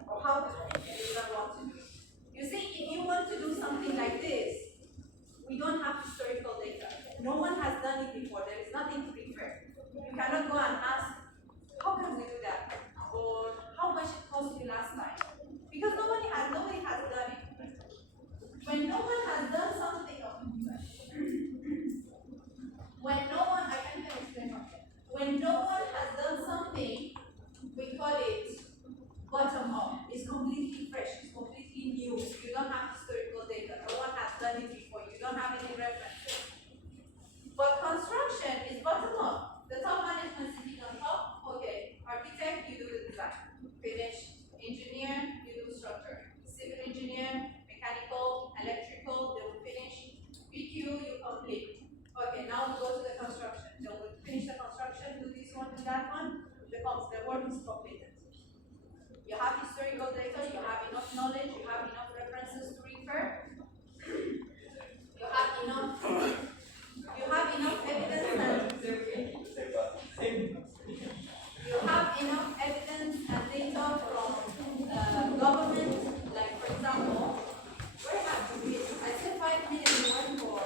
Or how do you don't want to do it? You see, if you want to do something like this, we don't have historical data. No one has done it before. There is nothing to refer. You cannot go and ask, how can we do that? Or how much it cost you last time? Because nobody has done it. When no one has done something, I can't even explain something. When no one has done something, we call it bottom up. It's completely fresh, it's completely new. You don't have historical data. No one has done it before. You don't have any references. But construction is bottom up. The top management sitting on top. Okay, architect, you do the design. Finish. Engineer, you do structure. Civil engineer, mechanical, electrical, they will finish. PQ, you complete. Okay, now we go to the construction. They will finish the construction, do this one, do that one. The work is completed. You have historical data, you have enough knowledge, you have enough references to refer. You have enough evidence and data from government, like for example, where have we? I said 5 minutes one for.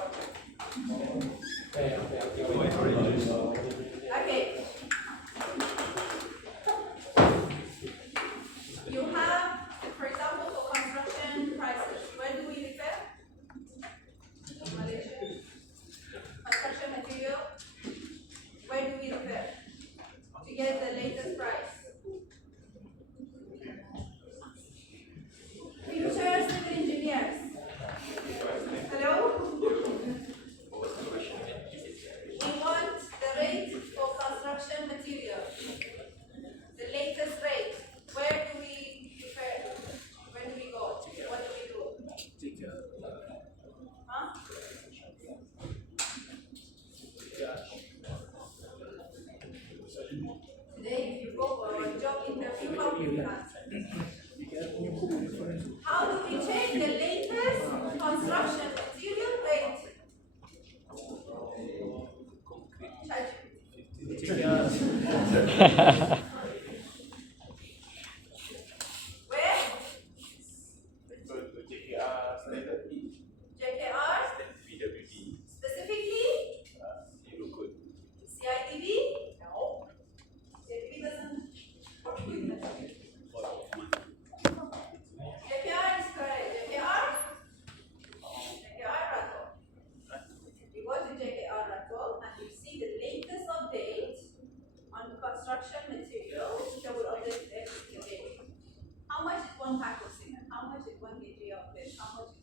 Okay. You have, for example, for construction prices, where do we refer? Malaysia. Construction material, where do we refer to get the latest price? Future civil engineers. Hello? We want the rate for construction material. The latest rate. Where do we refer? Where do we go? What do we do? Huh? Today, if you go for a job interview, how do you answer? How do we check the latest construction material rate? Where? JKR? Specifically? CIDB? No. CIDB doesn't work with that. JKR is correct. JKR Rattle. You go to JKR Rattle and you see the latest update on construction materials. They will update every day. How much is 1 pack of cement? How much is 1 kg of this? How much is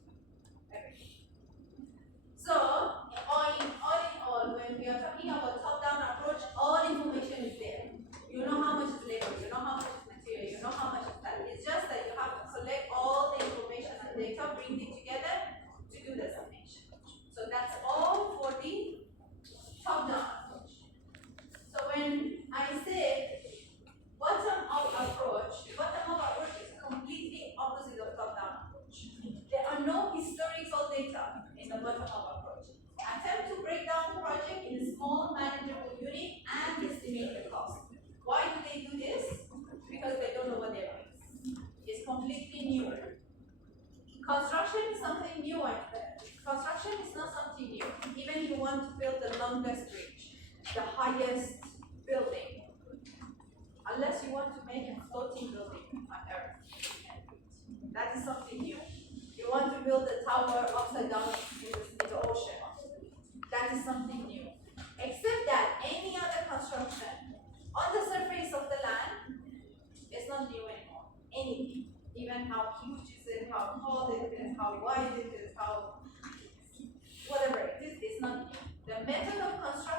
everything? So, all in all, when we are talking about top-down approach, all information is there. You know how much is labor, you know how much is material, you know how much is that. It's just that you have to collect all the information and data, bring it together to do the estimation. So that's all for the top-down approach. So when I say bottom-up approach is completely opposite of top-down approach. There are no historical data in the bottom-up approach. Attempt to break down the project in a small manageable unit and estimate the cost. Why do they do this? Because they don't know what they're doing. It's completely new. Construction is something new. Construction is not something new. Even if you want to build the longest bridge, the highest building, unless you want to make a floating building on Earth, that is something new. You want to build a tower upside down in the ocean, that is something new. Except that any other construction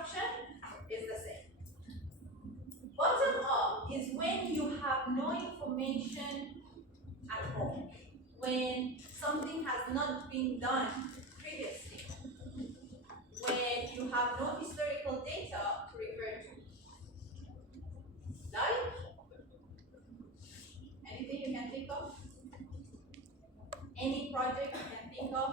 construction is the same. Bottom up is when you have no information at all, when something has not been done previously, when you have no historical data to refer to. Like anything you can think of? Any project you can think of?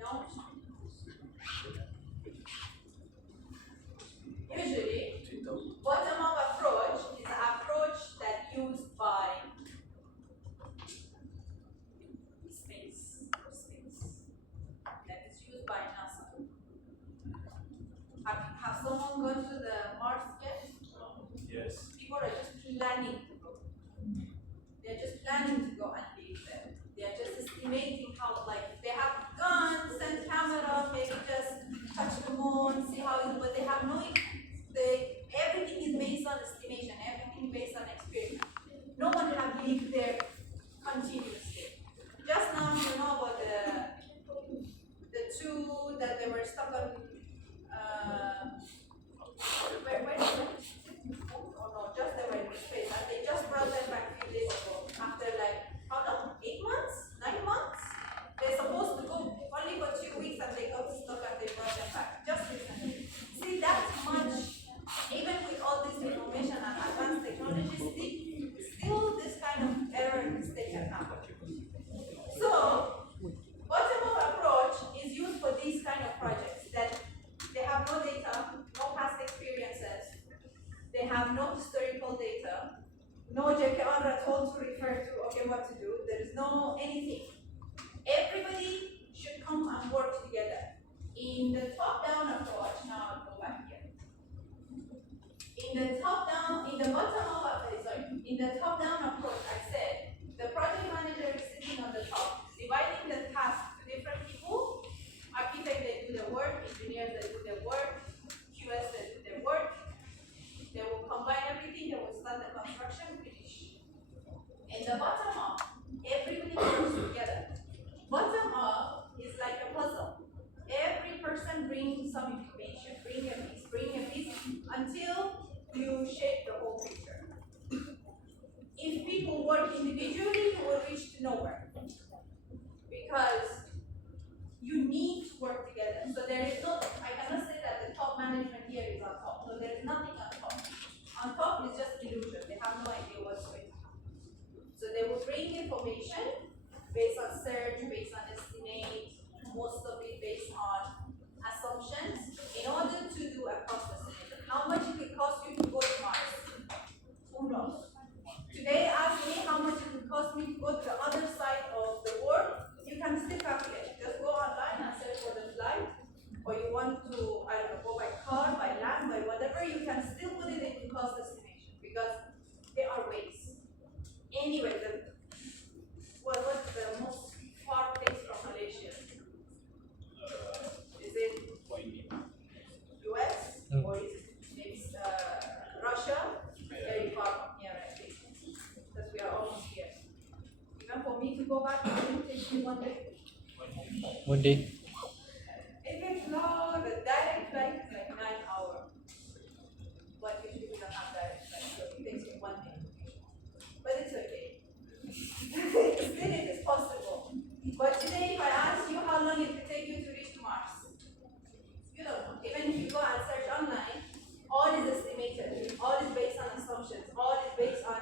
No? Usually, bottom-up approach is an approach that's used by space, that is used by NASA. Have someone gone to the Mars yet? Yes. People are just planning to go. They're just planning to go and live there. They're just estimating how, like, they have gone, sent camera, maybe just touch the moon, see how it is, but they have no, everything is based on estimation, everything based on experiment. No one have lived there continuously. Just now you know about the two that they were stuck on, where is it? Oh no, just they were in space, and they just brought them back a few days ago, after like, how long, 8 months, 9 months? They're supposed to go only for 2 weeks and they got stuck and they brought them back, just recently. See, that's much, even with all this information and advanced technology, still this kind of error and mistake can happen. So, bottom-up approach is used for these kind of projects that they have no data, no past experiences, they have no historical data, no JK tool to refer to, okay, what to do, there is no anything. Everybody should come and work together. In the top-down approach, now I'll go back here. In the top-down approach, I said, the project manager is sitting on the top, dividing the task to different people. Architect, they do the work, engineers, they do their work, QS, they do their work. They will combine everything, they will start the construction, finish. In the bottom up, everybody works together. Bottom up is like a puzzle. Every person brings some information, bring a piece, until you shape the whole picture. If people work individually, you will reach to nowhere. Because you need to work together. So there is no, I cannot say that the top management here is on top. No, there is nothing on top. On top is just illusion. They have no idea what's going to happen. So they will bring information based on search, based on estimate, most of it based on assumptions, in order to do a cost estimation. How much it will cost you to go to Mars? Who knows? Today, ask me how much it will cost me to go to the other side of the world. You can still calculate. Just go online and search for the flight, or you want to, I don't know, go by car, by land, by whatever, you can still put it into cost estimation, because there are ways. Anyway, what's the most far place from Malaysia? Is it US or is it maybe Russia? Very far from here, I think, because we are almost here. Even for me to go back, it will take me 1 day. 1 day. If it's long, the direct flight is like 9 hours. But usually we don't have direct flight, so it takes me 1 day. But it's okay. Still, it is possible. But today, if I ask you how long it will take you to reach Mars, you don't know. Even if you go and search online, all is estimated, all is based on assumptions, all is based on,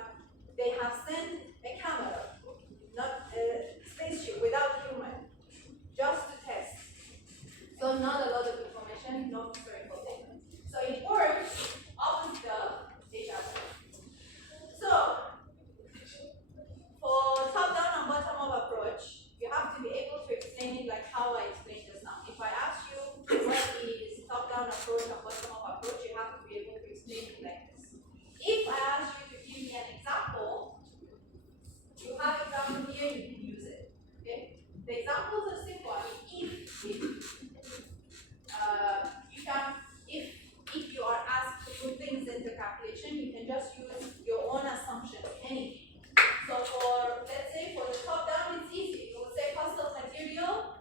they have sent a camera, not a spaceship, without human, just to test. So not a lot of information, no historical data. So it works off of the data. So for top-down and bottom-up approach, you have to be able to explain it like how I explained just now. If I ask you what is top-down approach and bottom-up approach, you have to be able to explain it like this. If I ask you to give me an example, you have example here, you can use it. Okay? The examples are simple. I mean, if you are asked to put things into calculation, you can just use your own assumptions, anything. So for, let's say for the top down, it's easy. You will say cost of material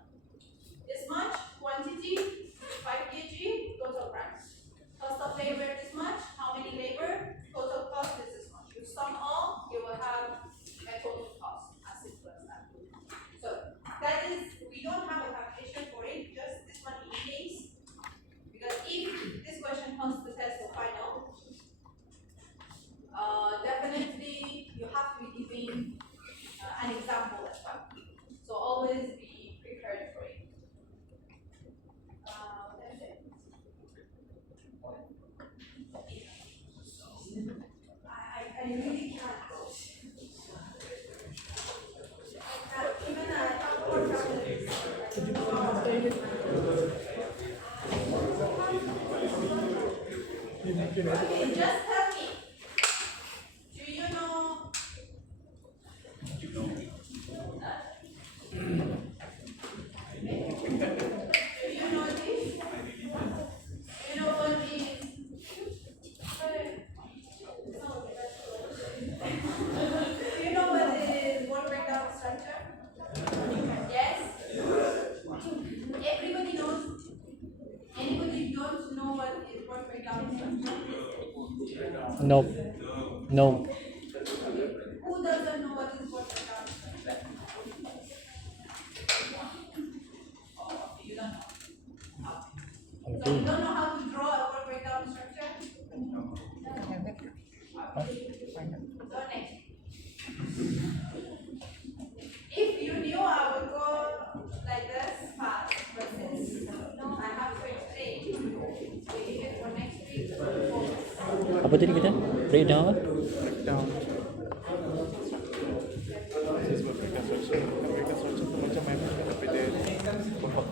Nope. Nope. Who doesn't know what is work breakdown structure? You don't know. So you don't know how to draw a work breakdown structure? So next. If you knew I would go like this fast, but since I have to explain, we leave it for next week. Apa tadi kita? Breakdown apa? Breakdown. This is what reconstruction. Reconstruction tu macam main tapi dia berfak.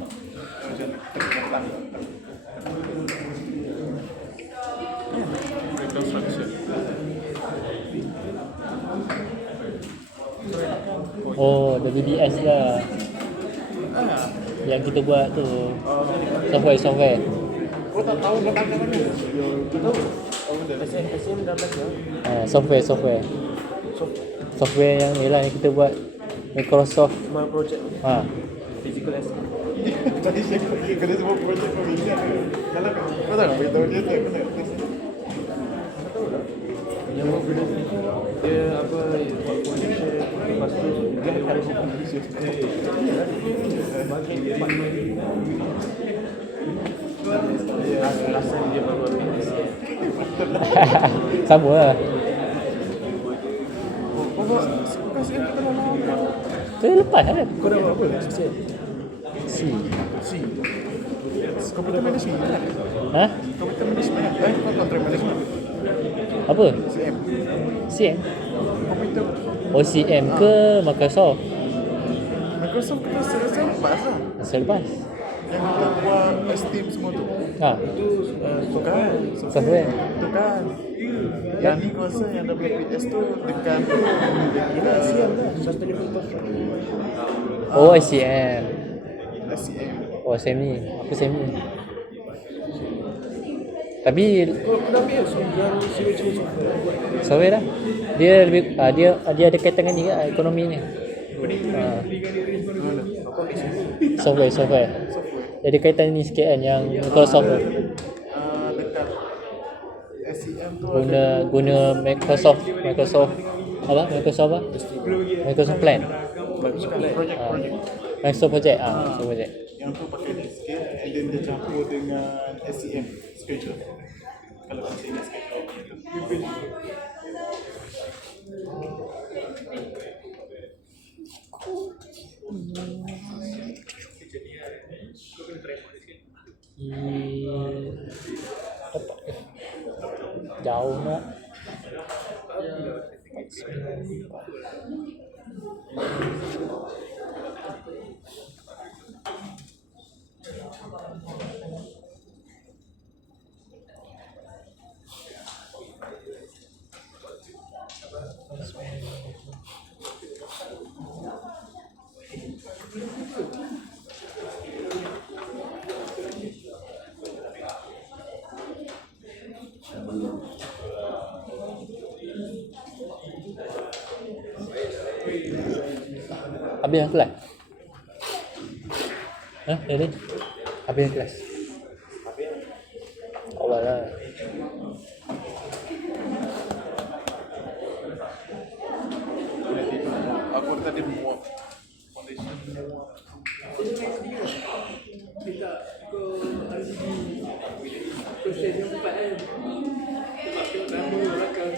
Macam tentang. Reconstruction. Oh, the BBS lah. Yang kita buat tu. Software. Kau tak tahu kau tanya mana? Tahu. SM dah belajar. Software. Software yang ialah yang kita buat Microsoft. Semua projek. Physical asset. Tadi saya pergi kerja semua projek kau ini. Kalau kau tahu beritahu dia tak kena. Tahu tak? Yang mau benda dia apa buat position lepas tu dia harus position. Makin cepat. Alasan dia baru habis. Sama lah. Kau sekarang kita nak apa? Kita lepas kan? Kau dah buat apa? C. Computer management kan? Ha? Computer management. Kau contract management. Apa? CM. CM? Computer. Oh, CM ke Microsoft? Microsoft kita selesai lepas lah. Selepas. Yang kita buat Steam semua tu. Ha, Itu bukan. software. Itu kan. Yang ni kau rasa yang WPS tu dekat SCM lah. Sustainable Construction. Oh, SCM. SCM. Oh, SCM ni. Aku SCM ni. Tapi Kau dah ambil yang civil software lah. Dia lebih dia ada kaitan dengan ni ke ekonomi ni. Software. Dia ada kaitan ni sikit kan yang Microsoft tu. Dekat SCM tu Guna Microsoft apa? Microsoft Plan. project. Microsoft Project. Project. Yang tu pakai disk sikit and then dia campur dengan SCM schedule. Kalau kau ingat schedule tu. Dapat ke? Jauh nak. Habis yang kelas? Ini? Habis yang kelas? Awal lah. Aku tadi muak foundation muak. Kita ke RCB proses yang 4 kan. Sebab tengok nama belakang